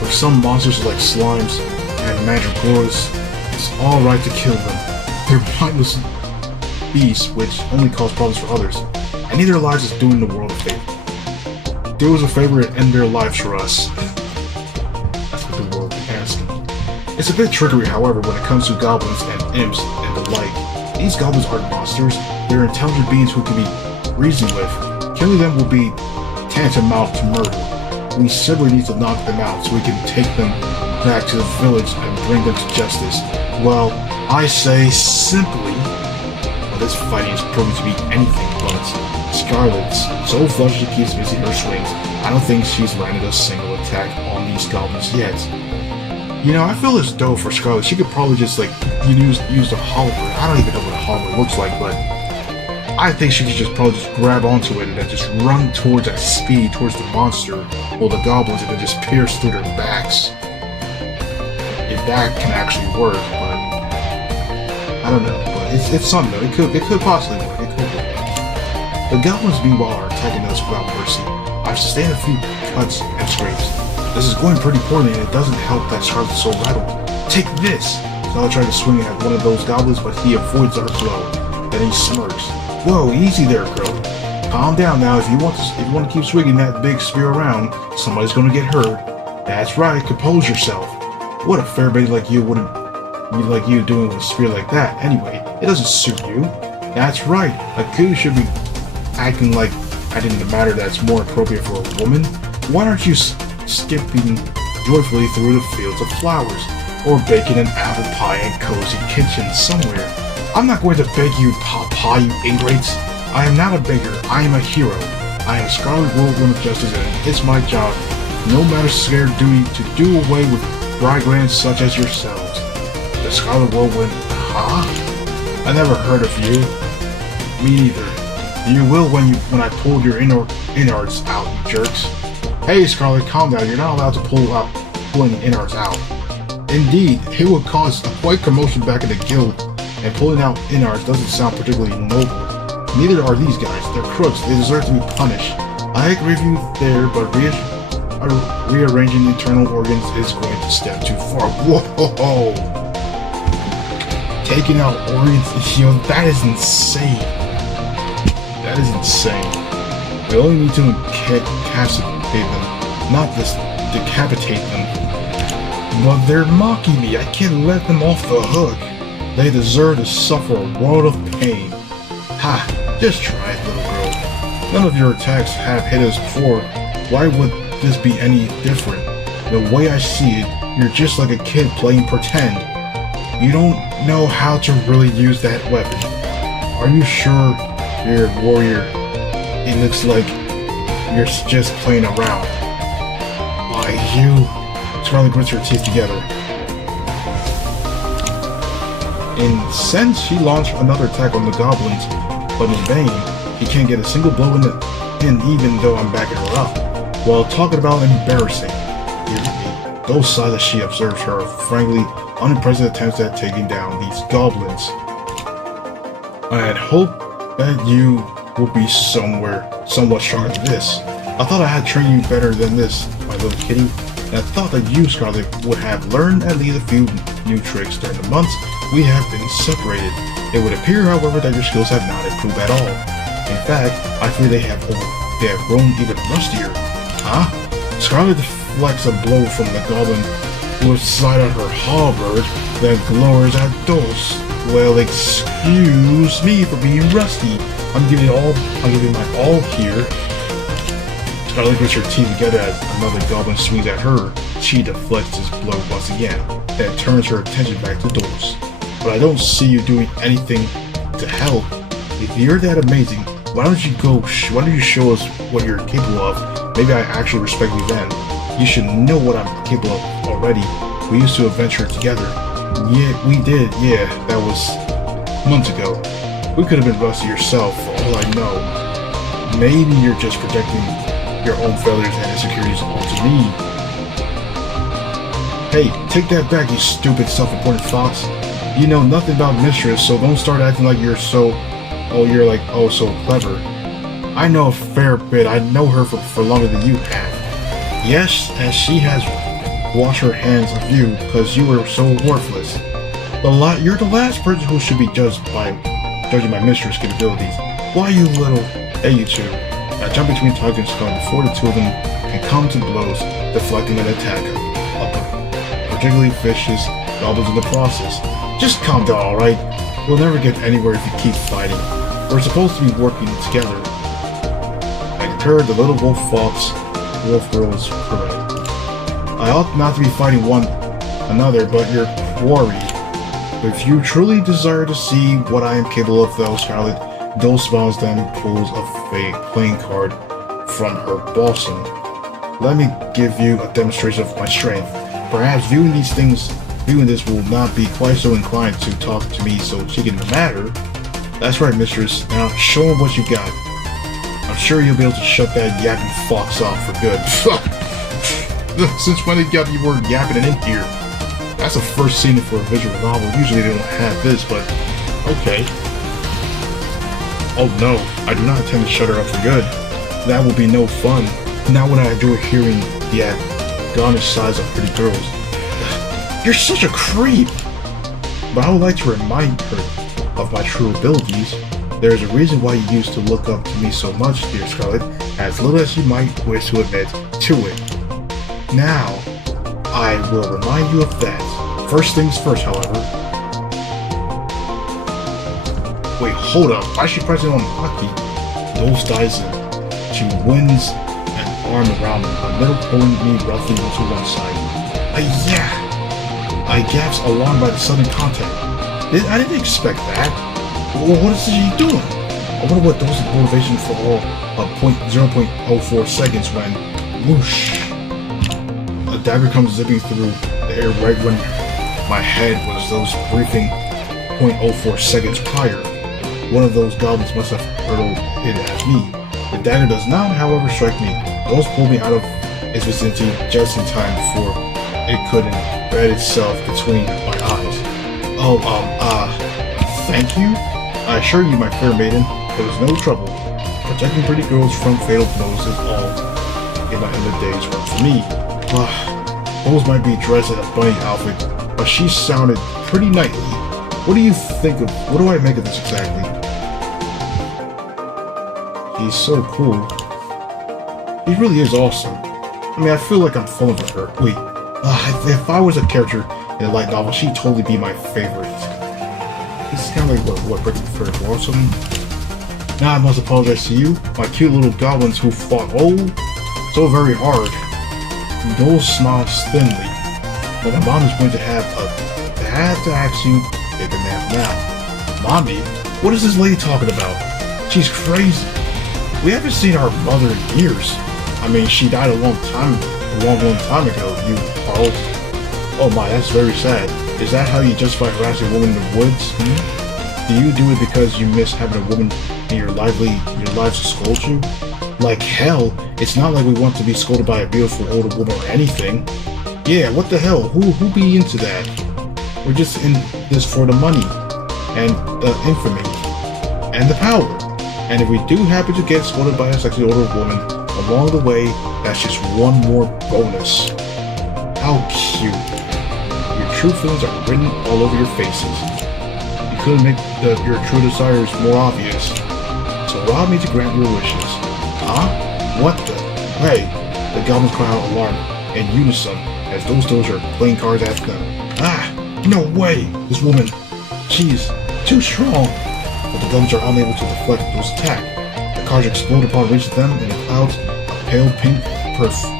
With some monsters like slimes and mandragoras, it's alright to kill them. They're mindless beasts which only cause problems for others. Ending their lives is doing the world a favor. Do us a favor and end their lives for us. That's what the world is asking. It's a bit trickery, however, when it comes to goblins and imps and the like. These goblins aren't monsters. They're intelligent beings who can be reasoned with. Killing them will be tantamount to murder. We simply need to knock them out so we can take them back to the village and bring them to justice. Well, I say simply, but this fighting is proving to be anything but. Scarlet's so flushed she keeps missing her swings. I don't think she's landed a single attack. attack on these goblins yet. You know, I feel as though for Scarlet, she could probably just like use the halberd. I don't even know what a halberd looks like, but I think she could just probably just grab onto it and then just run towards that speed, towards the monster, or the goblins, and then just pierce through their backs. If that can actually work, but I don't know. But it's something though. It could possibly work. It could work. The goblins meanwhile are attacking us without mercy. I've sustained a few cuts and scrapes. This is going pretty poorly, and it doesn't help that Scarlet's so rattled. Take this! Scarlet tried to swing at one of those goblins, but he avoids our blow. Then he smirks. Whoa, easy there, girl. Calm down now. If you want to keep swinging that big spear around, somebody's going to get hurt. That's right. Compose yourself. What a fair bait like you wouldn't be like you doing with a spear like that. Anyway, it doesn't suit you. That's right. A coup should be acting like I didn't matter. That's more appropriate for a woman. Why aren't you skipping joyfully through the fields of flowers, or baking an apple pie in cozy kitchen somewhere? I'm not going to beg you, pie, you ingrates. I am not a beggar. I am a hero. I am a Scarlet Whirlwind of Justice, and it's my job, no matter scared duty, to do away with brigands such as yourselves. The Scarlet Whirlwind? Huh? I never heard of you. Me neither. You will when I pulled your innards out, you jerks. Hey, Scarlet, calm down. You're not allowed to pulling innards out. Indeed, it would cause a quite commotion back in the guild, and pulling out innards doesn't sound particularly noble. Neither are these guys. They're crooks. They deserve to be punished. I agree with you there, but rearranging internal organs is going to step too far. Whoa! Taking out organs, you know, that is insane. That is insane. We only need to incapacitate them, not just decapitate them. But they're mocking me. I can't let them off the hook. They deserve to suffer a world of pain. Ha! Just try it, little girl. None of your attacks have hit us before. Why would this be any different? The way I see it, you're just like a kid playing pretend. You don't know how to really use that weapon. Are you sure you're a warrior? It looks like you're just playing around. Why, you... Scarlet grits her teeth together. In a sense, she launched another attack on the goblins, but in vain. He can't get a single blow in even though I'm backing her up. While talking about embarrassing, those sides that she observes her frankly unimpressive attempts at taking down these goblins. I had hoped that you would be somewhat stronger than this. I thought I had trained you better than this, my little kitty, and I thought that you, Scarlet, would have learned at least a few new tricks during the months we have been separated. It would appear, however, that your skills have not improved at all. In fact, I fear they have grown even rustier. Huh? Scarlet deflects a blow from the goblin with side on her halberd, then glowers at Dulce. Well, excuse me for being rusty. I'm giving my all here. Scarlet grits her teeth together as another goblin swings at her. She deflects his blow once again, then turns her attention back to Dulce. But I don't see you doing anything to help. If you're that amazing, why don't you show us what you're capable of? Maybe I actually respect you then. You should know what I'm capable of already. We used to adventure together. Yeah, we did. Yeah, that was months ago. We could have been rusty yourself, for all I know. Maybe you're just projecting your own failures and insecurities onto me. Hey, take that back, you stupid self-important fox. You know nothing about Mistress, so don't start acting like you're so clever. I know a fair bit. I know her for longer than you have. Yes, and she has washed her hands of you because you were so worthless. You're the last person who should be judging my mistress' capabilities. Why, you little... Hey, you two. I jump between Tiger and Skull before the two of them can come to blows, deflecting an attack of a particularly vicious goblins in the process. Just calm down, alright? We'll never get anywhere if you keep fighting. We're supposed to be working together. I concur, the little wolf girl is correct. I ought not to be fighting one another, but you're worried. If you truly desire to see what I am capable of, though, Scarlet, Dulce smiles then pulls a fake playing card from her bosom. Let me give you a demonstration of my strength. Perhaps viewing this will not be quite so inclined to talk to me so chicken the matter. That's right, mistress. Now show him what you got. I'm sure you'll be able to shut that yapping fox off for good. Since when did you word yapping in here? That's the first scene for a visual novel. Usually they don't have this, but okay. Oh no, I do not intend to shut her up for good. That will be no fun. Not when I enjoy hearing the garnish sighs of pretty girls. You're such a creep! But I would like to remind her of my true abilities. There is a reason why you used to look up to me so much, dear Scarlet, as little as you might wish to admit to it. Now, I will remind you of that. First things first, however. Wait, hold up. Why is she pressing on hotkey? Those dies in. She wins an arm around her middle, pulling me roughly to one side. Yeah! I gasped, alarmed by the sudden contact. I didn't expect that. What is she doing? I wonder what those motivation for all 0.04 seconds when whoosh. A dagger comes zipping through the air right when my head was those briefing 0.04 seconds prior. One of those goblins must have hurled it at me. The dagger does not, however, strike me. Those pulled me out of its vicinity just in time before it could embed itself between my eyes. Thank you? I assure you, my fair maiden, there was no trouble. Protecting pretty girls from fatal blows is all in my other days work for me. Those might be dressed in a bunny outfit, but she sounded pretty knightly. What do you think of, what do I make of this exactly? He's so cool. He really is awesome. I mean, I feel like I'm falling for her. Wait, if I was a character in a light novel, she'd totally be my favorite. This is kind of like what Breaking the Third Wall or something. Now I must apologize to you, my cute little goblins who fought so very hard. Dole smiles thinly, but my mom is going to have to ask you, take a nap now. Mommy? What is this lady talking about? She's crazy. We haven't seen our mother in years. I mean, she died a long time ago, you Carl. Oh my, that's very sad. Is that how you justify harassing a woman in the woods? Do you do it because you miss having a woman in your lives to scold you? Like hell, it's not like we want to be scolded by a beautiful older woman or anything. Yeah, what the hell? Who be into that? We're just in this for the money, and the infamy, and the power. And if we do happen to get scolded by a sexy older woman along the way, that's just one more bonus. How cute. Your true feelings are written all over your faces. You couldn't make your true desires more obvious. So allow me to grant your wishes. Huh? What the? Hey! The goblins cry out alarmed in unison as those doors are playing cards at them. No way! This woman, she's too strong! But the goblins are unable to deflect those attacks. The cards explode upon reaching them in the clouds of pale pink perfume.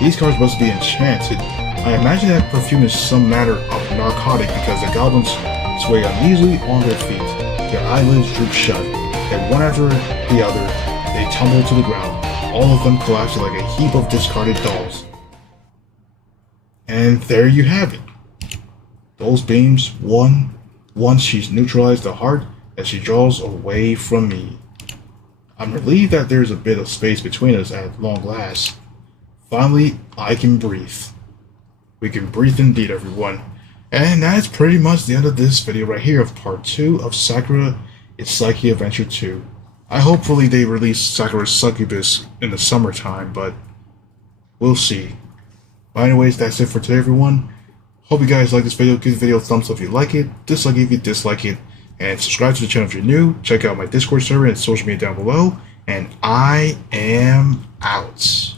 These cards must be enchanted. I imagine that perfume is some matter of narcotic because the goblins sway uneasily on their feet. Their eyelids droop shut, and one after the other, they tumble to the ground, all of them collapsing like a heap of discarded dolls. And there you have it. Those beams, once she's neutralized the heart, as she draws away from me. I'm relieved that there's a bit of space between us at long last. Finally, I can breathe. We can breathe indeed, everyone. And that's pretty much the end of this video right here of part 2 of Sakura Isekai Adventure 2. Hopefully they release Sakura Succubus in the summertime, but we'll see. But anyways, that's it for today, everyone. Hope you guys like this video. Give the video a thumbs up if you like it, dislike it if you dislike it, and subscribe to the channel if you're new. Check out my Discord server and social media down below. And I am out.